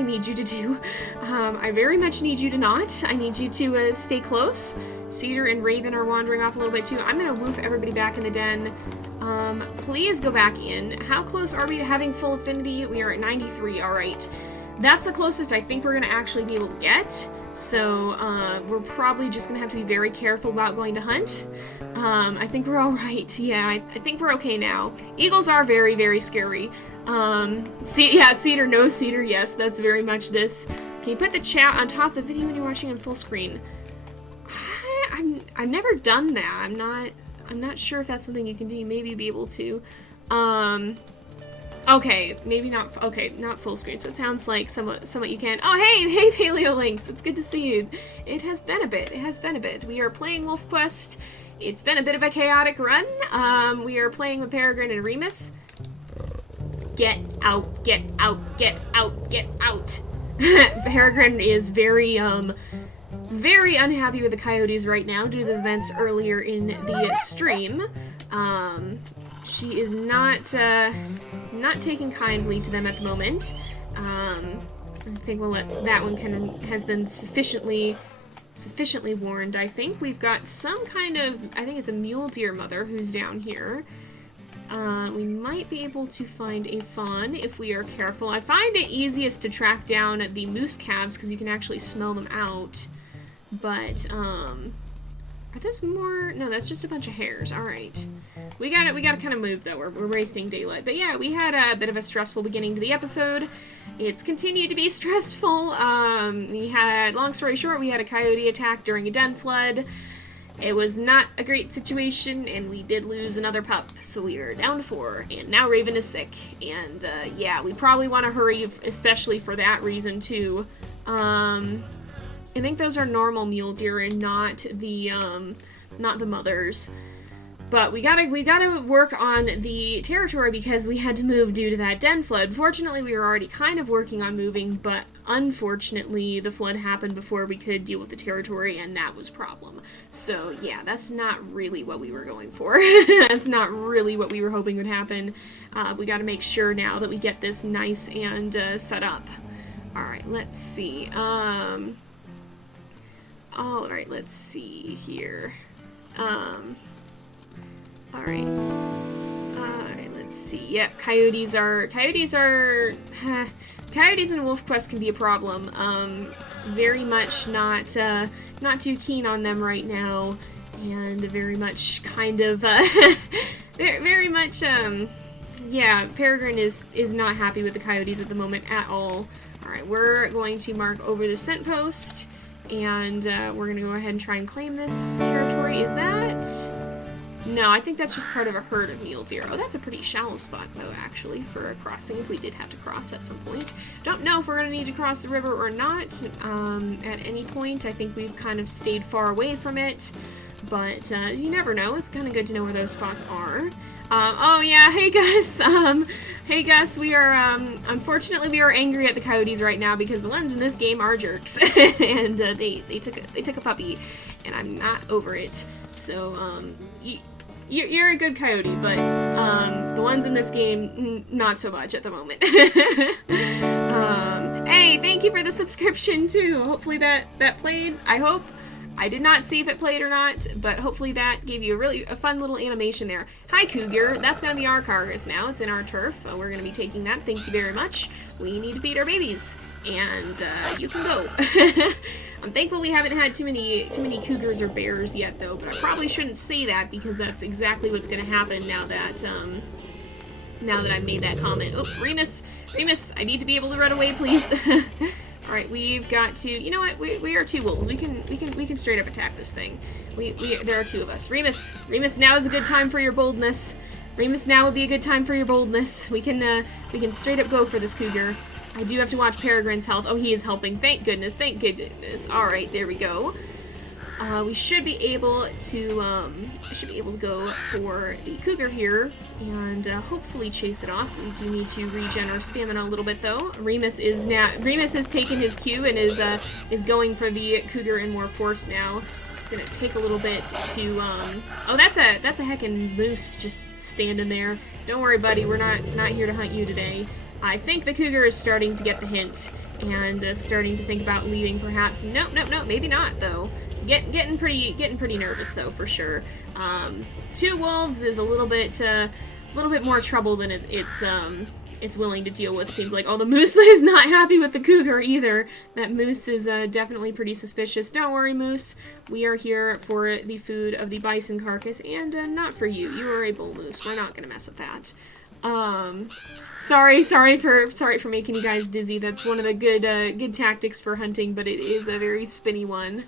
need you to do. I very much need you to not. I need you to stay close. Cedar and Raven are wandering off a little bit too. I'm gonna woof everybody back in the den. Please go back in. How close are we to having full affinity? We are at 93, alright. That's the closest I think we're gonna actually be able to get. So, we're probably just gonna have to be very careful about going to hunt. I think we're alright. Yeah, I think we're okay now. Eagles are very, very scary. Cedar, no Cedar, yes, that's very much this. Can you put the chat on top of the video when you're watching on full screen? I've never done that. I'm not sure if that's something you can do. You maybe be able to. Okay, maybe not. Okay, not full screen. So it sounds like somewhat you can. Oh, hey, Paleolinks. It's good to see you. It has been a bit. We are playing WolfQuest. It's been a bit of a chaotic run. We are playing with Peregrine and Remus. Get out. Peregrine is very unhappy with the coyotes right now due to the events earlier in the stream. She is not taking kindly to them at the moment. I think we'll let that one has been sufficiently warned, I think. We've got some kind of, I think it's a mule deer mother who's down here. We might be able to find a fawn if we are careful. I find it easiest to track down the moose calves because you can actually smell them out. But, I Are those more? No, that's just a bunch of hares. All right. We gotta kind of move, though. We're wasting daylight. But yeah, we had a bit of a stressful beginning to the episode. It's continued to be stressful. We had, long story short, we had a coyote attack during a den flood. It was not a great situation, and we did lose another pup, so we are down to 4, and now Raven is sick, and yeah, we probably want to hurry, especially for that reason, too. I think those are normal mule deer and not the mothers. But we gotta work on the territory because we had to move due to that den flood. Fortunately, we were already kind of working on moving, but unfortunately, the flood happened before we could deal with the territory, and that was a problem. So yeah, that's not really what we were going for. That's not really what we were hoping would happen. We gotta make sure now that we get this nice and set up. Alright, let's see. Alright, let's see here. Alright, let's see. Yep, coyotes and WolfQuest can be a problem. Very much not too keen on them right now, and very much kind of, very much, yeah, Peregrine is not happy with the coyotes at the moment at all. Alright, we're going to mark over the scent post, and we're gonna go ahead and try and claim this territory. Is that... No, I think that's just part of a herd of mule deer. Oh, that's a pretty shallow spot, though, actually, for a crossing, if we did have to cross at some point. Don't know if we're going to need to cross the river or not at any point. I think we've kind of stayed far away from it, but you never know. It's kind of good to know where those spots are. Oh, yeah, hey, Gus. Hey, Gus, we are, unfortunately, we are angry at the coyotes right now because the ones in this game are jerks, and they took a puppy, and I'm not over it. So, you're a good coyote, but the ones in this game, not so much at the moment. Hey, thank you for the subscription, too. Hopefully that played, I hope. I did not see if it played or not, but hopefully that gave you a fun little animation there. Hi, Cougar. That's going to be our carcass now. It's in our turf. We're going to be taking that. Thank you very much. We need to feed our babies, and you can go. I'm thankful we haven't had too many cougars or bears yet, though, but I probably shouldn't say that because that's exactly what's going to happen now that I've made that comment. Oh, Remus, I need to be able to run away, please. All right, we've got to. You know what? We are 2 wolves. We can straight up attack this thing. There are 2 of us. Remus, now is a good time for your boldness. Remus, now would be a good time for your boldness. We can straight up go for this cougar. I do have to watch Peregrine's health. Oh, he is helping. Thank goodness. Thank goodness. All right, there we go. We should be able to go for the cougar here and hopefully chase it off. We do need to regen our stamina a little bit, though. Remus has taken his cue and is going for the cougar in more force now. It's gonna take a little bit to oh, that's a heckin' moose just standing there. Don't worry, buddy. We're not here to hunt you today. I think the cougar is starting to get the hint and starting to think about leaving, perhaps. No, maybe not, though. Getting pretty nervous, though, for sure. 2 wolves is a little bit more trouble than it's willing to deal with. Seems like. Oh, the moose is not happy with the cougar either. That moose is definitely pretty suspicious. Don't worry, moose. We are here for the food of the bison carcass, and not for you. You are a bull moose. We're not gonna mess with that. Sorry for making you guys dizzy. That's one of the good tactics for hunting, but it is a very spinny one.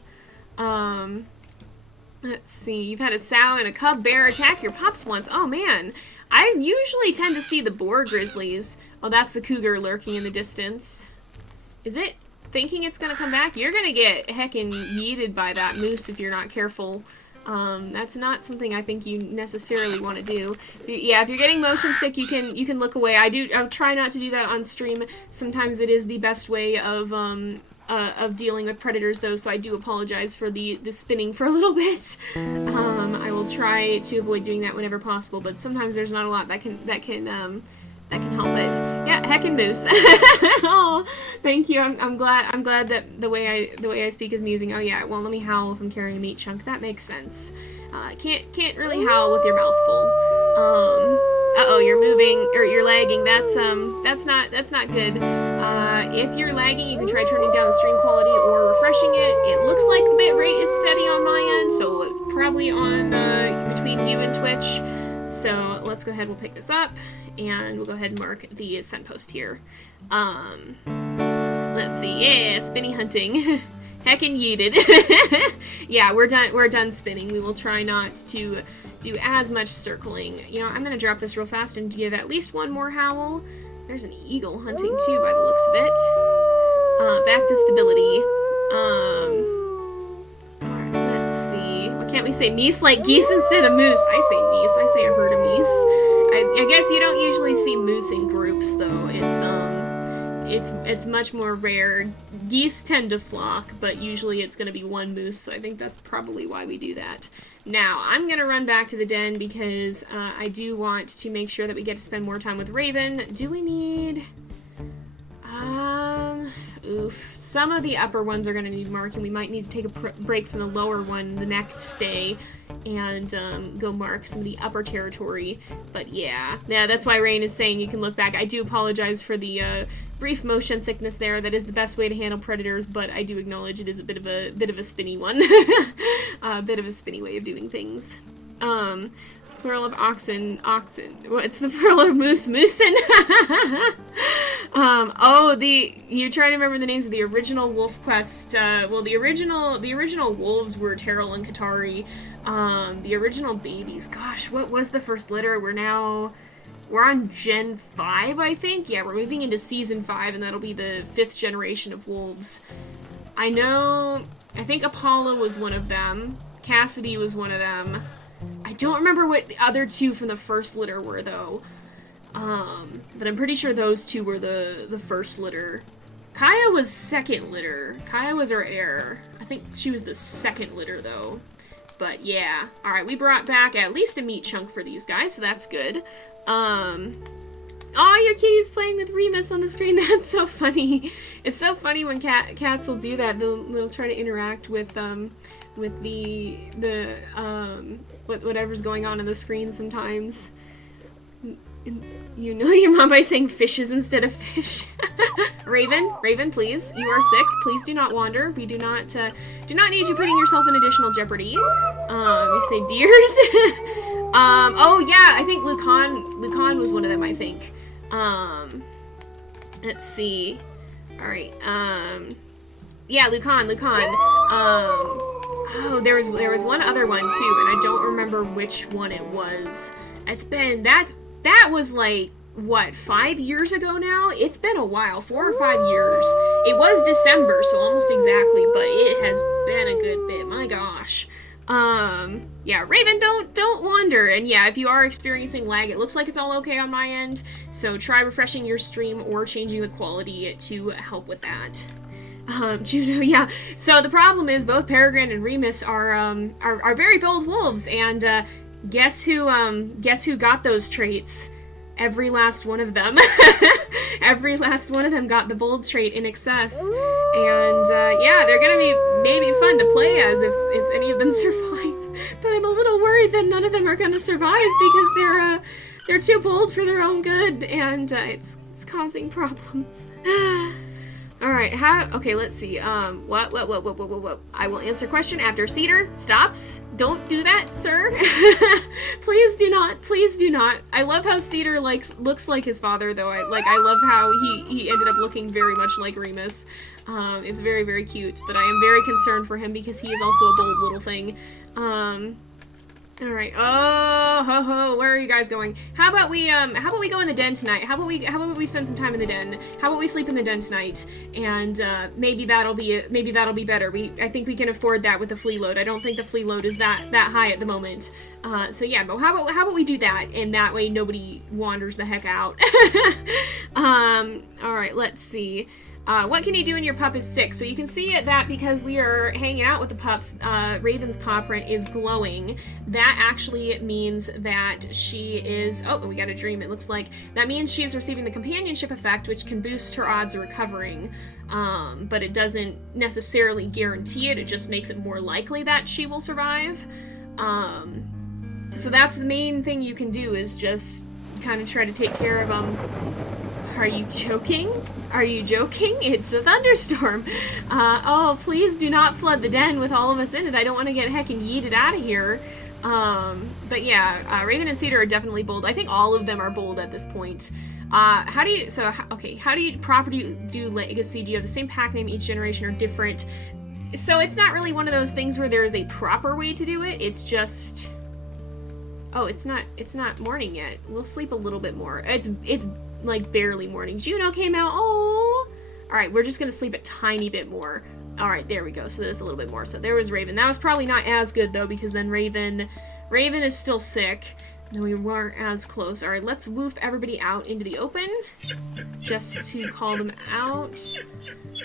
Let's see. You've had a sow and a cub bear attack your pups once. Oh, man. I usually tend to see the boar grizzlies. Oh, that's the cougar lurking in the distance. Is it thinking it's gonna come back? You're gonna get heckin' yeeted by that moose if you're not careful. That's not something I think you necessarily want to do. Yeah, if you're getting motion sick, you can look away. I'll try not to do that on stream. Sometimes it is the best way of dealing with predators, though, so I do apologize for the spinning for a little bit. I will try to avoid doing that whenever possible, but sometimes there's not a lot that can help it. Yeah, heckin' moose. Oh, thank you. I'm glad that the way I speak is amusing. Oh yeah, it won't let me howl if I'm carrying a meat chunk. That makes sense. Can't really howl with your mouth full. Uh-oh, you're moving, or you're lagging. That's not good. If you're lagging, you can try turning down the stream quality or refreshing it. It looks like the bit rate is steady on my end, so probably on between you and Twitch. So let's go ahead, we'll pick this up, and we'll go ahead and mark the scent post here. Let's see, yeah, spinny hunting. Heckin' yeeted. Yeah, we're done spinning. We will try not to do as much circling. You know, I'm gonna drop this real fast and give at least one more howl. There's an eagle hunting too, by the looks of it. Back to stability. Alright, let's see. What can't we say? Meese like geese instead of moose. I say meese. I say a herd of meese. I guess you don't usually see moose in groups, though. It's much more rare. Geese tend to flock, but usually it's going to be one moose, so I think that's probably why we do that. Now, I'm going to run back to the den because I do want to make sure that we get to spend more time with Raven. Do we need... Oof. Some of the upper ones are going to need marking. We might need to take a break from the lower one the next day and go mark some of the upper territory. But yeah, that's why Rain is saying you can look back. I do apologize for the brief motion sickness there. That is the best way to handle predators, but I do acknowledge it is a bit of a spinny one. A bit of a spinny way of doing things. It's plural of oxen. What's the plural of moosin? You're trying to remember the names of the original WolfQuest. Well, the original wolves were Terrell and Katari. The original babies, gosh, what was the first litter? We're on Gen 5, I think? Yeah, we're moving into Season 5, and that'll be the 5th generation of wolves. I think Apollo was one of them. Cassidy was one of them. I don't remember what the other two from the first litter were, though. But I'm pretty sure those two were the first litter. Kaya was second litter. Kaya was our heir. I think she was the second litter, though. But yeah. Alright, we brought back at least a meat chunk for these guys, so that's good. Oh, your kitty's playing with Remus on the screen. That's so funny. It's so funny when cats will do that. They'll try to interact with whatever's going on the screen sometimes. You know your mom by saying fishes instead of fish. Raven, please. You are sick. Please do not wander. We do not need you putting yourself in additional jeopardy. You say deers. Oh yeah, I think Lucan was one of them, I think. Let's see. Alright, yeah, Lucan. Oh, there was one other one too, and I don't remember which one it was. That was like, what, 5 years ago now? It's been a while, 4 or 5 years. It was December, so almost exactly, but it has been a good bit, my gosh. Yeah, Raven, don't wander, and yeah, if you are experiencing lag, it looks like it's all okay on my end, so try refreshing your stream or changing the quality to help with that. Juno, yeah. So the problem is both Peregrine and Remus are very bold wolves, and guess who got those traits? Every last one of them. Every last one of them got the bold trait in excess, and yeah, they're gonna be maybe fun to play as if any of them survive. But I'm a little worried that none of them are gonna survive because they're too bold for their own good, and it's causing problems. Alright, okay, let's see. What? I will answer question after Cedar stops. Don't do that, sir. Please do not. I love how Cedar looks like his father, though. I love how he ended up looking very much like Remus. It's very, very cute, but I am very concerned for him because he is also a bold little thing. Alright, where are you guys going? How about we go in the den tonight? How about we spend some time in the den? How about we sleep in the den tonight? And, maybe that'll be better. I think we can afford that with the flea load. I don't think the flea load is that high at the moment. So yeah, but how about we do that? And that way nobody wanders the heck out. Alright, let's see. What can you do when your pup is sick? So you can see that because we are hanging out with the pups, Raven's paw print is glowing. That actually means that she is... Oh, we got a dream, it looks like. That means she is receiving the companionship effect, which can boost her odds of recovering. But it doesn't necessarily guarantee it, it just makes it more likely that she will survive. So that's the main thing you can do, is just kind of try to take care of them. Are you joking? Are you joking? It's a thunderstorm. Oh, please do not flood the den with all of us in it. I don't want to get heckin' yeeted out of here. But yeah, Raven and Cedar are definitely bold. I think all of them are bold at this point. How do you properly do legacy? Do you have the same pack name each generation or different? So it's not really one of those things where there is a proper way to do it. It's just... Oh, it's not morning yet. We'll sleep a little bit more. It's like barely morning. Juno came out. Oh! Alright, we're just gonna sleep a tiny bit more. Alright, there we go. So that's a little bit more. So there was Raven. That was probably not as good, though, because then Raven is still sick. No, we weren't as close. Alright, let's woof everybody out into the open. Just to call them out.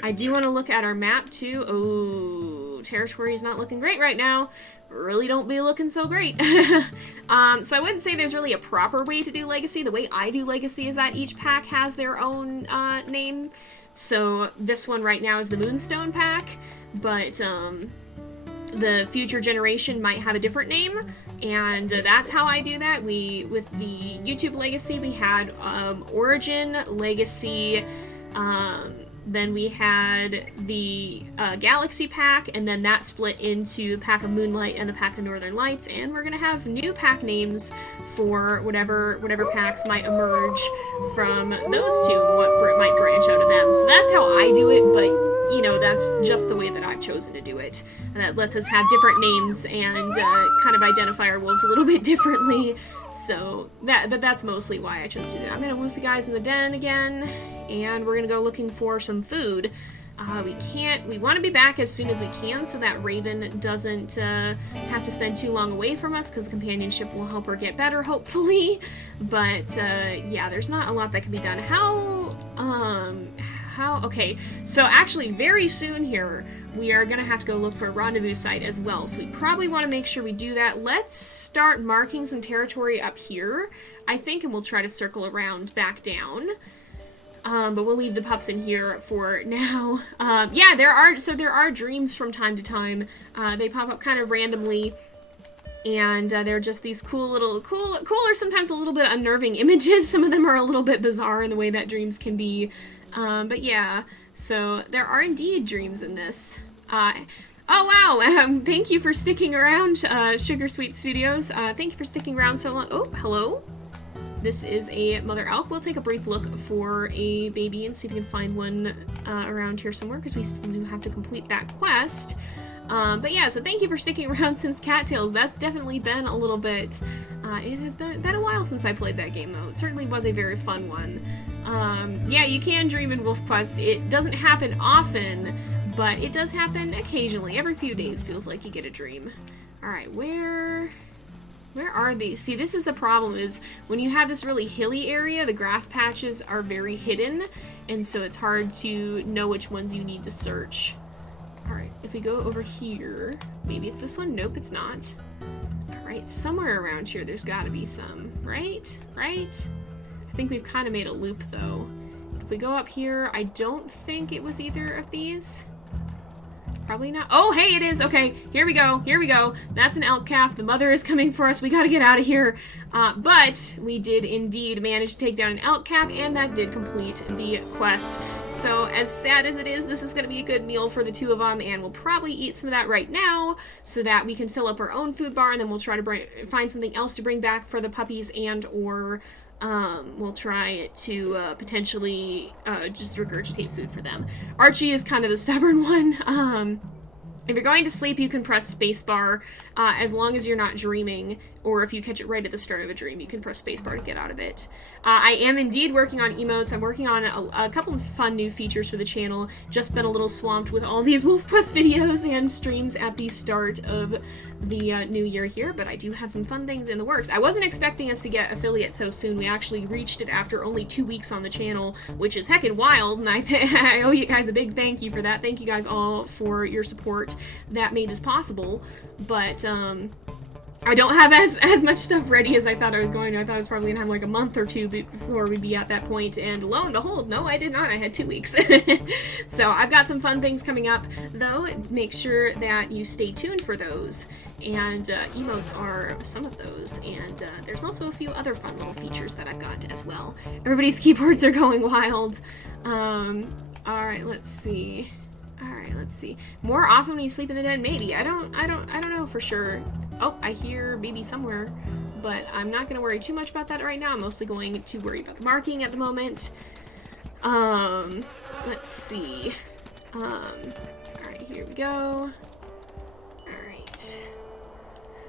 I do want to look at our map, too. Oh, territory is not looking great right now. Really don't be looking so great. So I wouldn't say there's really a proper way to do Legacy. The way I do Legacy is that each pack has their own name. So this one right now is the Moonstone pack, but the future generation might have a different name, and that's how I do that. With the YouTube Legacy, we had Origin, Legacy, then we had the Galaxy pack, and then that split into the pack of Moonlight and the pack of Northern Lights, and we're gonna have new pack names for whatever packs might emerge from those two, what might branch out of them. So that's how I do it, but you know, that's just the way that I've chosen to do it. And that lets us have different names and kind of identify our wolves a little bit differently. So that's mostly why I chose to do that. I'm gonna woof you guys in the den again, and we're gonna go looking for some food. We want to be back as soon as we can so that Raven doesn't have to spend too long away from us, because the companionship will help her get better, hopefully. But yeah, there's not a lot that can be done. Okay, so actually very soon here, we are going to have to go look for a rendezvous site as well, so we probably want to make sure we do that. Let's start marking some territory up here, I think, and we'll try to circle around back down. But we'll leave the pups in here for now. Yeah, there are dreams from time to time. They pop up kind of randomly, and they're just these cool or sometimes a little bit unnerving images. Some of them are a little bit bizarre in the way that dreams can be. But yeah, so there are indeed dreams in this. Oh wow, thank you for sticking around, Sugar Sweet Studios. Thank you for sticking around so long. Oh, hello. This is a mother elk. We'll take a brief look for a baby and see if we can find one around here somewhere, because we still do have to complete that quest. But yeah, so thank you for sticking around since Cattails. That's definitely been a little bit... it has been a while since I played that game, though. It certainly was a very fun one. Yeah, you can dream in WolfQuest. It doesn't happen often, but it does happen occasionally. Every few days feels like you get a dream. Alright, where are these? See, this is the problem, is when you have this really hilly area, the grass patches are very hidden, and so it's hard to know which ones you need to search. Alright, if we go over here, maybe it's this one? Nope, it's not. Alright, somewhere around here there's gotta be some, right? Right? I think we've kind of made a loop, though. If we go up here, I don't think it was either of these. Probably not. Oh, hey, it is. Okay, here we go. Here we go. That's an elk calf. The mother is coming for us. We gotta get out of here. But we did indeed manage to take down an elk calf, and that did complete the quest. So as sad as it is, this is gonna be a good meal for the two of them, and we'll probably eat some of that right now so that we can fill up our own food bar, and then we'll try to find something else to bring back for the puppies, and or we'll try to potentially just regurgitate food for them. Archie is kind of the stubborn one. If you're going to sleep, you can press spacebar as long as you're not dreaming, or if you catch it right at the start of a dream, you can press spacebar to get out of it. I am indeed working on emotes. I'm working on a couple of fun new features for the channel. Just been a little swamped with all these WolfQuest videos and streams at the start of the new year here, but I do have some fun things in the works. I wasn't expecting us to get affiliate so soon. We actually reached it after only 2 weeks on the channel, which is heckin' wild, and I owe you guys a big thank you for that. Thank you guys all for your support that made this possible. But I don't have as much stuff ready as I thought I was going to. I thought I was probably going to have like a month or two before we'd be at that point, and lo and behold, no, I did not. I had 2 weeks. So I've got some fun things coming up, though. Make sure that you stay tuned for those, and emotes are some of those, and there's also a few other fun little features that I've got as well. Everybody's keyboards are going wild. Alright, let's see. Alright, let's see. More often when you sleep in the den? Maybe. I don't know for sure. Oh, I hear baby somewhere, but I'm not going to worry too much about that right now. I'm mostly going to worry about the marking at the moment. Let's see. Alright, here we go. Alright.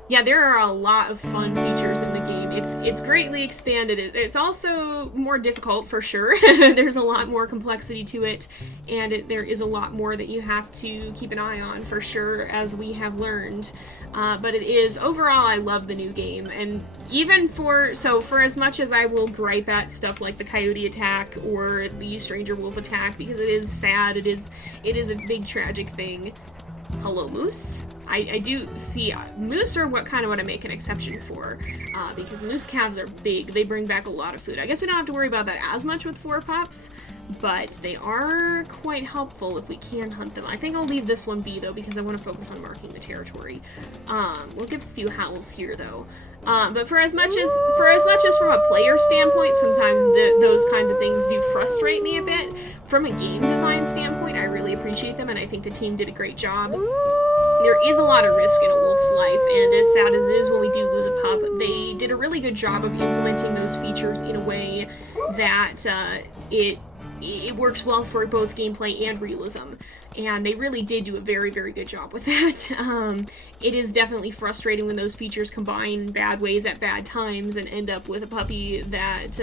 Yeah, there are a lot of fun features in the game. It's greatly expanded. It's also more difficult for sure. There's a lot more complexity to it, and there is a lot more that you have to keep an eye on for sure, as we have learned. But it is, overall, I love the new game, and even for as much as I will gripe at stuff like the coyote attack or the stranger wolf attack, because it is sad, it is a big tragic thing. Hello, moose. I do see moose are what I make an exception for, because moose calves are big. They bring back a lot of food. I guess we don't have to worry about that as much with 4 pups, but they are quite helpful if we can hunt them. I think I'll leave this one be though, because I want to focus on marking the territory. We'll give a few howls here though. But for as much as from a player standpoint, sometimes those kinds of things do frustrate me a bit. From a game design standpoint, I really appreciate them, and I think the team did a great job. There is a lot of risk in a wolf's life, and as sad as it is when we do lose a pup, they did a really good job of implementing those features in a way that it works well for both gameplay and realism. And they really did do a very, very good job with that. It is definitely frustrating when those features combine in bad ways at bad times and end up with a puppy that...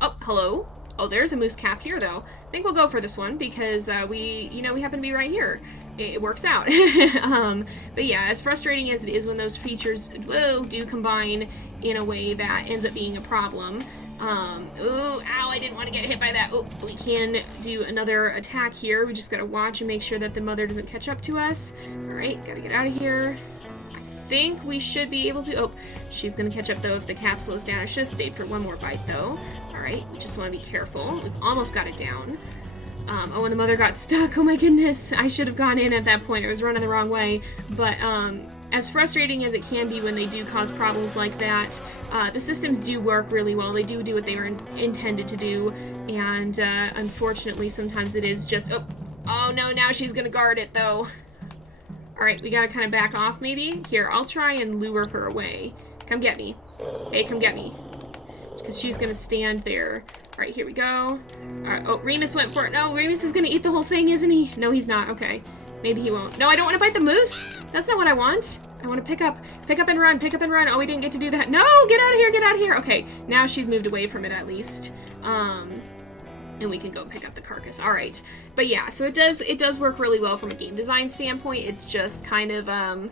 oh, hello. Oh, there's a moose calf here, though. I think we'll go for this one, because we happen to be right here. It works out. But yeah, as frustrating as it is when those features do combine in a way that ends up being a problem. Ooh, ow, I didn't want to get hit by that. Oh, we can do another attack here. We just gotta watch and make sure that the mother doesn't catch up to us. Alright, gotta get out of here. I think we should be able to... oh, she's gonna catch up, though, if the calf slows down. I should have stayed for one more bite, though. Alright, we just want to be careful. We've almost got it down. Oh, and the mother got stuck. Oh my goodness. I should have gone in at that point. I was running the wrong way. But, as frustrating as it can be when they do cause problems like that, the systems do work really well. They do what they were intended to do, and unfortunately sometimes it is just... oh no, now she's gonna guard it though. Alright, we gotta kind of back off maybe. Here, I'll try and lure her away. Come get me. Hey, come get me. Because she's gonna stand there. Alright, here we go. Alright, oh, Remus went for it. No, Remus is gonna eat the whole thing, isn't he? No, he's not. Okay. Maybe he won't. No, I don't want to bite the moose. That's not what I want. I want to pick up and run, pick up and run. Oh, we didn't get to do that. No, get out of here, get out of here. Okay, now she's moved away from it at least. And we can go pick up the carcass. All right. But yeah, so it does work really well from a game design standpoint. It's just kind of a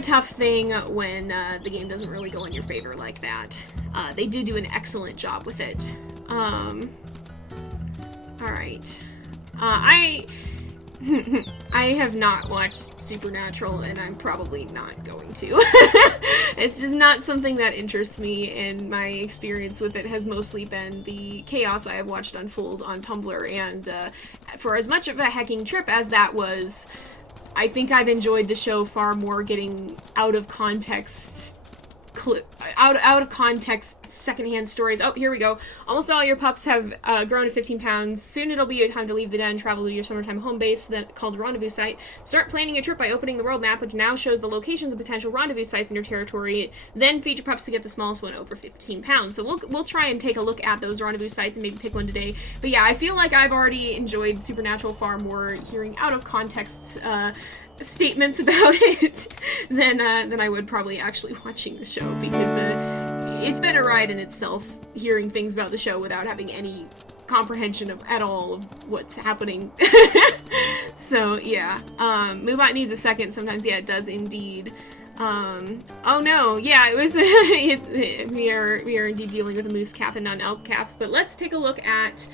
tough thing when the game doesn't really go in your favor like that. They did do an excellent job with it. All right. I have not watched Supernatural, and I'm probably not going to. It's just not something that interests me, and my experience with it has mostly been the chaos I have watched unfold on Tumblr, and for as much of a hecking trip as that was, I think I've enjoyed the show far more getting out of context secondhand stories. Oh, here we go. Almost all your pups have grown to 15 pounds. Soon it'll be time to leave the den, travel to your summertime home base called Rendezvous Site. Start planning your trip by opening the world map, which now shows the locations of potential rendezvous sites in your territory. Then feed your pups to get the smallest one over 15 pounds. So we'll try and take a look at those rendezvous sites and maybe pick one today. But yeah, I feel like I've already enjoyed Supernatural far more hearing out of context statements about it than I would probably actually watching the show, because it's been a ride in itself hearing things about the show without having any comprehension at all of what's happening. So yeah, Moobot needs a second sometimes. Yeah, it does indeed. Oh no, yeah, it was we are indeed dealing with a moose calf and not an elk calf. But let's take a look at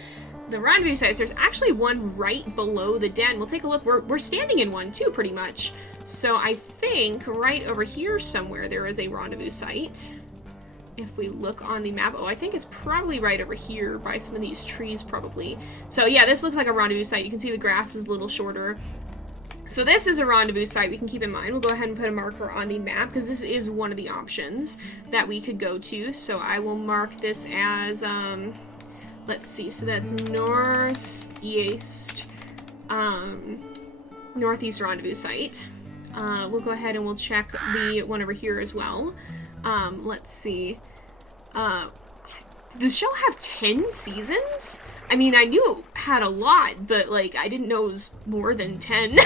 the rendezvous sites. There's actually one right below the den. We'll take a look. We're standing in one too, pretty much. So I think right over here somewhere there is a rendezvous site. If we look on the map, I think it's probably right over here by some of these trees probably. So yeah, this looks like a rendezvous site. You can see the grass is a little shorter. So this is a rendezvous site we can keep in mind. We'll go ahead and put a marker on the map because this is one of the options that we could go to. So I will mark this as, let's see, so that's northeast, northeast rendezvous site. We'll go ahead and we'll check the one over here as well. Let's see. Does the show have 10 seasons? I mean, I knew it had a lot, but, like, I didn't know it was more than 10.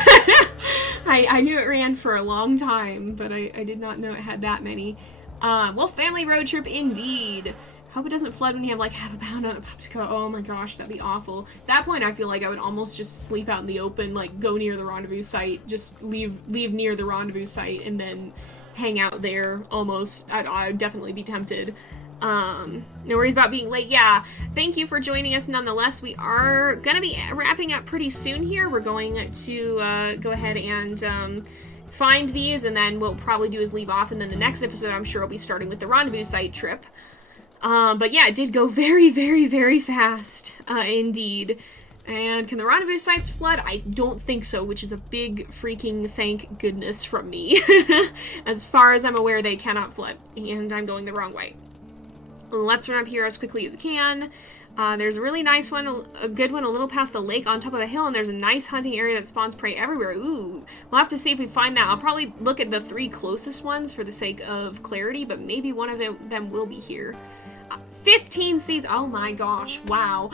I knew it ran for a long time, but I did not know it had that many. Wolf family road trip indeed. Hope it doesn't flood when you have, like, half a pound on a pup to go. Oh my gosh, that'd be awful. At that point, I feel like I would almost just sleep out in the open, like, go near the rendezvous site, just leave near the rendezvous site, and then hang out there almost. I'd definitely be tempted. No worries about being late. Yeah, thank you for joining us nonetheless. We are gonna be wrapping up pretty soon here. We're going to go ahead and find these, and then what we'll probably do is leave off, and then the next episode I'm sure will be starting with the rendezvous site trip. But yeah, it did go very, very, very fast, indeed. And can the rendezvous sites flood? I don't think so, which is a big freaking thank goodness from me. As far as I'm aware, they cannot flood, and I'm going the wrong way. Let's run up here as quickly as we can. There's a really nice one, a good one, a little past the lake on top of the hill, and there's a nice hunting area that spawns prey everywhere. Ooh, we'll have to see if we find that. I'll probably look at the 3 closest ones for the sake of clarity, but maybe one of them will be here. 15 seasons. Oh my gosh, wow.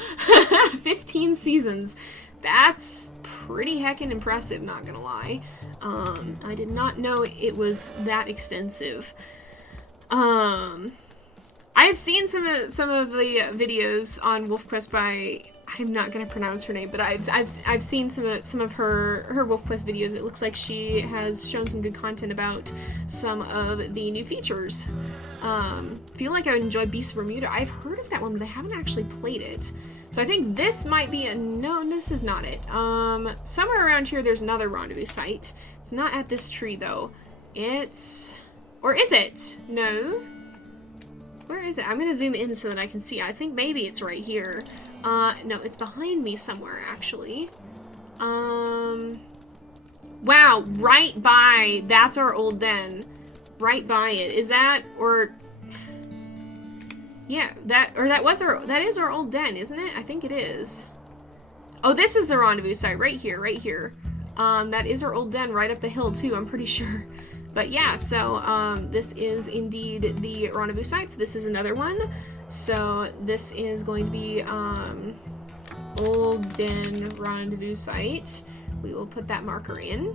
15 seasons. That's pretty heckin' impressive, not gonna lie. I did not know it was that extensive. I have seen some of the videos on WolfQuest by, I'm not gonna pronounce her name, but I've seen some of her WolfQuest videos. It looks like she has shown some good content about some of the new features. Feel like I would enjoy Beasts of Bermuda. I've heard of that one, but I haven't actually played it. So I think this might be no, this is not it. Somewhere around here there's another rendezvous site. It's not at this tree though. Or is it? No. Where is it? I'm gonna zoom in so that I can see. I think maybe it's right here. No, it's behind me somewhere, actually. Wow, right by, that's our old den. Right by it. Is that, or, yeah, that is our old den, isn't it? I think it is. Oh, this is the rendezvous site, right here, right here. That is our old den right up the hill, too, I'm pretty sure. But yeah, so this is indeed the rendezvous sites. This is another one. So this is going to be Old Den Rendezvous Site. We will put that marker in,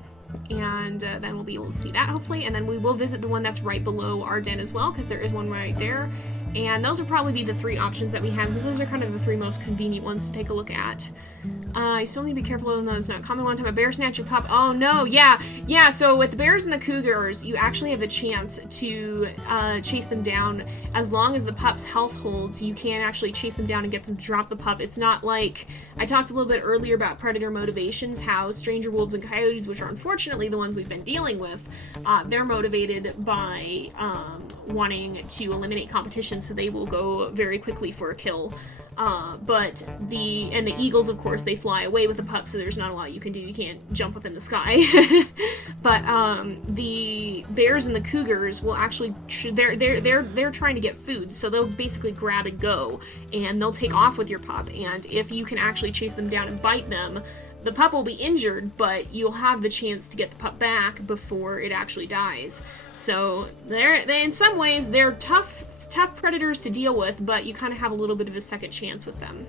and then we'll be able to see that hopefully. And then we will visit the one that's right below our den as well, because there is one right there. And those will probably be the 3 options that we have, because those are kind of the 3 most convenient ones to take a look at. I still need to be careful even though it's not common. One time a bear snatched a pup. Oh no, yeah, so with the bears and the cougars, you actually have the chance to chase them down. As long as the pup's health holds, you can actually chase them down and get them to drop the pup. It's not like, I talked a little bit earlier about predator motivations, how stranger wolves and coyotes, which are unfortunately the ones we've been dealing with, they're motivated by wanting to eliminate competition, so they will go very quickly for a kill. But the eagles, of course, they fly away with the pup, so there's not a lot you can do. You can't jump up in the sky. But the bears and the cougars will actually they're trying to get food, so they'll basically grab and go, and they'll take off with your pup. And if you can actually chase them down and bite them, the pup will be injured, but you'll have the chance to get the pup back before it actually dies. So they in some ways they're tough predators to deal with, but you kind of have a little bit of a second chance with them.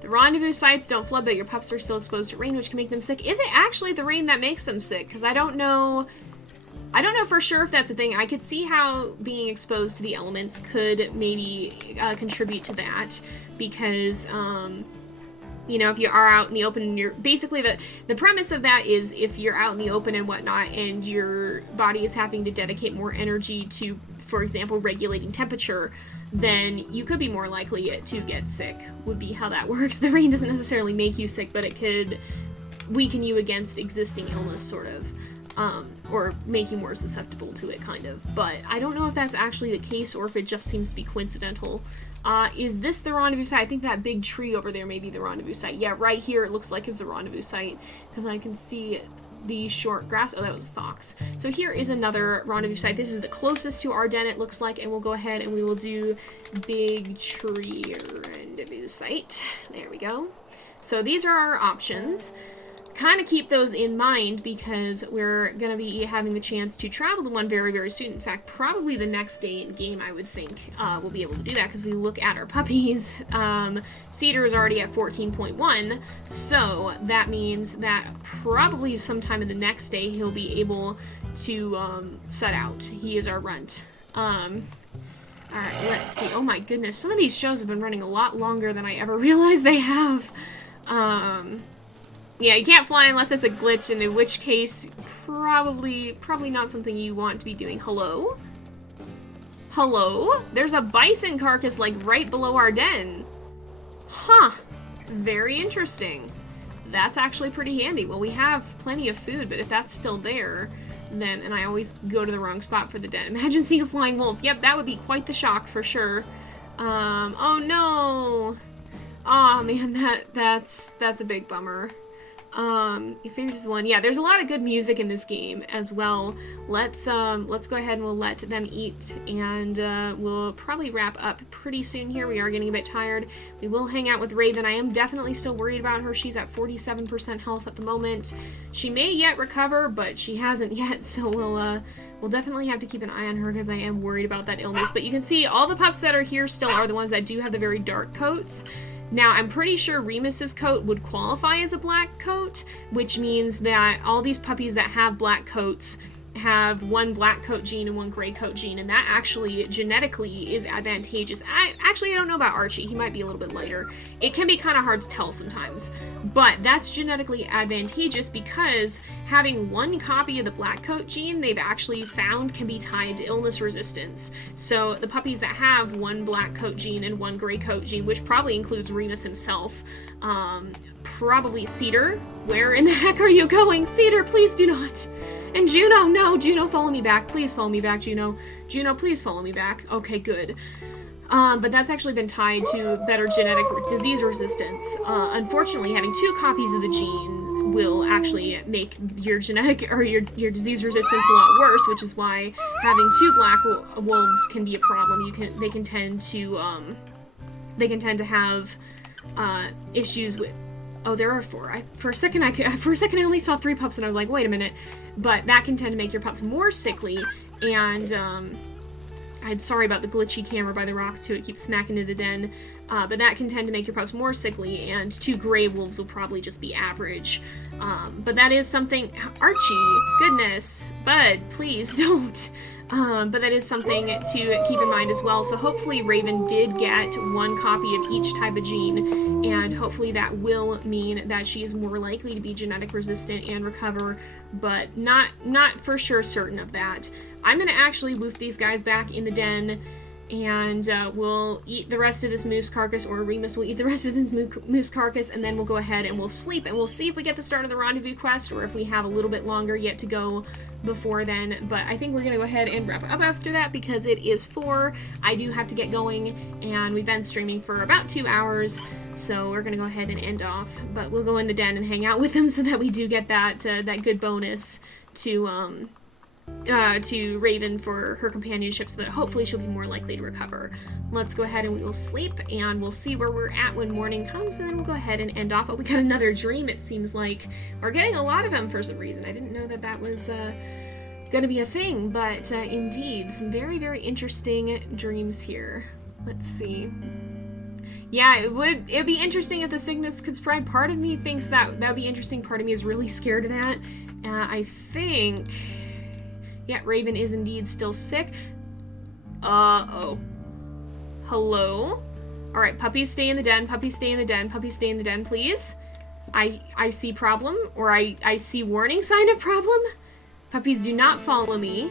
The rendezvous sites don't flood, but your pups are still exposed to rain, which can make them sick. Is it actually the rain that makes them sick? Because I don't know for sure if that's a thing. I could see how being exposed to the elements could maybe contribute to that, because you know, if you are out in the open and you're basically the premise of that is if you're out in the open and whatnot and your body is having to dedicate more energy to, for example, regulating temperature, then you could be more likely to get sick, would be how that works. The rain doesn't necessarily make you sick, but it could weaken you against existing illness, sort of. Or make you more susceptible to it, kind of. But I don't know if that's actually the case or if it just seems to be coincidental. Is this the rendezvous site? I think that big tree over there may be the rendezvous site. Yeah, right here it looks like is the rendezvous site, because I can see the short grass. Oh, that was a fox. So here is another rendezvous site. This is the closest to our den, it looks like, and we'll go ahead and we will do big tree rendezvous site. There we go. So these are our options. Kind of keep those in mind because we're going to be having the chance to travel to one very, very soon. In fact, probably the next day in game, I would think, we'll be able to do that because we look at our puppies. Cedar is already at 14.1, so that means that probably sometime in the next day he'll be able to set out. He is our runt. Alright, let's see. Oh my goodness, some of these shows have been running a lot longer than I ever realized they have. Yeah, you can't fly unless it's a glitch, and in which case, probably not something you want to be doing. Hello? Hello? There's a bison carcass, like, right below our den. Huh. Very interesting. That's actually pretty handy. Well, we have plenty of food, but if that's still there, then, and I always go to the wrong spot for the den. Imagine seeing a flying wolf. Yep, that would be quite the shock, for sure. Oh no! Aw, man, that's a big bummer. Your favorite is the one. Yeah, there's a lot of good music in this game as well. Let's go ahead and we'll let them eat, and we'll probably wrap up pretty soon here. We are getting a bit tired. We will hang out with Raven. I am definitely still worried about her. She's at 47% health at the moment. She may yet recover, but she hasn't yet, so we'll definitely have to keep an eye on her because I am worried about that illness. But you can see all the pups that are here still are the ones that do have the very dark coats. Now, I'm pretty sure Remus's coat would qualify as a black coat, which means that all these puppies that have black coats have one black coat gene and one gray coat gene, and that actually genetically is advantageous. I don't know about Archie. He might be a little bit lighter. It can be kind of hard to tell sometimes, but that's genetically advantageous because having one copy of the black coat gene, they've actually found can be tied to illness resistance. So the puppies that have one black coat gene and one gray coat gene, which probably includes Remus himself, probably Cedar. Where in the heck are you going? Cedar, please do not. And Juno, no, Juno, follow me back. Please follow me back, Juno. Juno, please follow me back. Okay, good. But that's actually been tied to better genetic disease resistance. Unfortunately, having two copies of the gene will actually make your genetic or your disease resistance a lot worse, which is why having two black wolves can be a problem. They can tend to have issues with. Oh, there are four. For a second, I only saw 3 pups, and I was like, wait a minute. But that can tend to make your pups more sickly, and I'm sorry about the glitchy camera by the rock, too. It keeps smacking into the den. But that can tend to make your pups more sickly, and 2 gray wolves will probably just be average. But that is something... Archie! Goodness! Bud, please don't! But that is something to keep in mind as well. So hopefully Raven did get one copy of each type of gene, and hopefully that will mean that she is more likely to be genetic resistant and recover, but not for sure certain of that. I'm going to actually woof these guys back in the den, and we'll eat the rest of this moose carcass, or Remus will eat the rest of this moose carcass, and then we'll go ahead and we'll sleep, and we'll see if we get the start of the rendezvous quest, or if we have a little bit longer yet to go before then. But I think we're going to go ahead and wrap up after that, because it is 4. I do have to get going, and we've been streaming for about 2 hours, so we're going to go ahead and end off. But we'll go in the den and hang out with them so that we do get that good bonus to Raven for her companionship, so that hopefully she'll be more likely to recover. Let's go ahead and we will sleep, and we'll see where we're at when morning comes, and then we'll go ahead and end off. Oh, we got another dream, it seems like. We're getting a lot of them for some reason. I didn't know that was gonna be a thing, but indeed, some very, very interesting dreams here. Let's see. Yeah, it'd be interesting if the sickness could spread. Part of me thinks that would be interesting. Part of me is really scared of that. I think... Yeah, Raven is indeed still sick. Oh. Hello? Alright, puppies stay in the den, puppies stay in the den, puppies stay in the den, please. I see problem, or I see warning sign of problem. Puppies, do not follow me.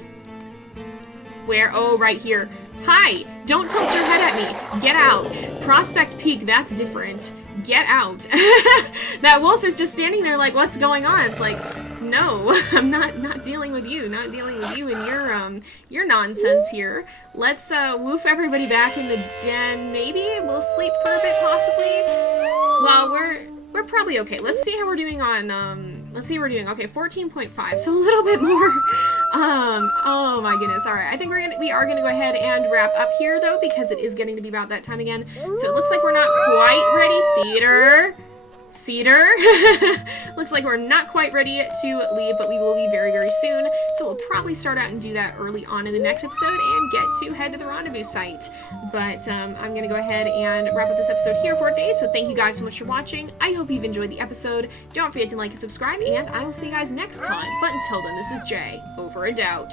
Where? Oh, right here. Hi! Don't tilt your head at me! Get out! Prospect Peak, that's different. get out. That wolf is just standing there like, what's going on? It's like, no, I'm not dealing with you, not dealing with you and your nonsense here. Let's woof everybody back in the den. Maybe we'll sleep for a bit, possibly. Well, we're probably okay. Let's see how we're doing on let's see how we're doing. Okay, 14.5, so a little bit more. Oh my goodness. All right, I think we are gonna go ahead and wrap up here though, because it is getting to be about that time again. So it looks like we're not quite ready. Cedar. Looks like we're not quite ready to leave, but we will be very, very soon. So we'll probably start out and do that early on in the next episode and get to head to the rendezvous site. But I'm going to go ahead and wrap up this episode here for today. So thank you guys so much for watching. I hope you've enjoyed the episode. Don't forget to like and subscribe, and I will see you guys next time. But until then, this is Jay, over and out.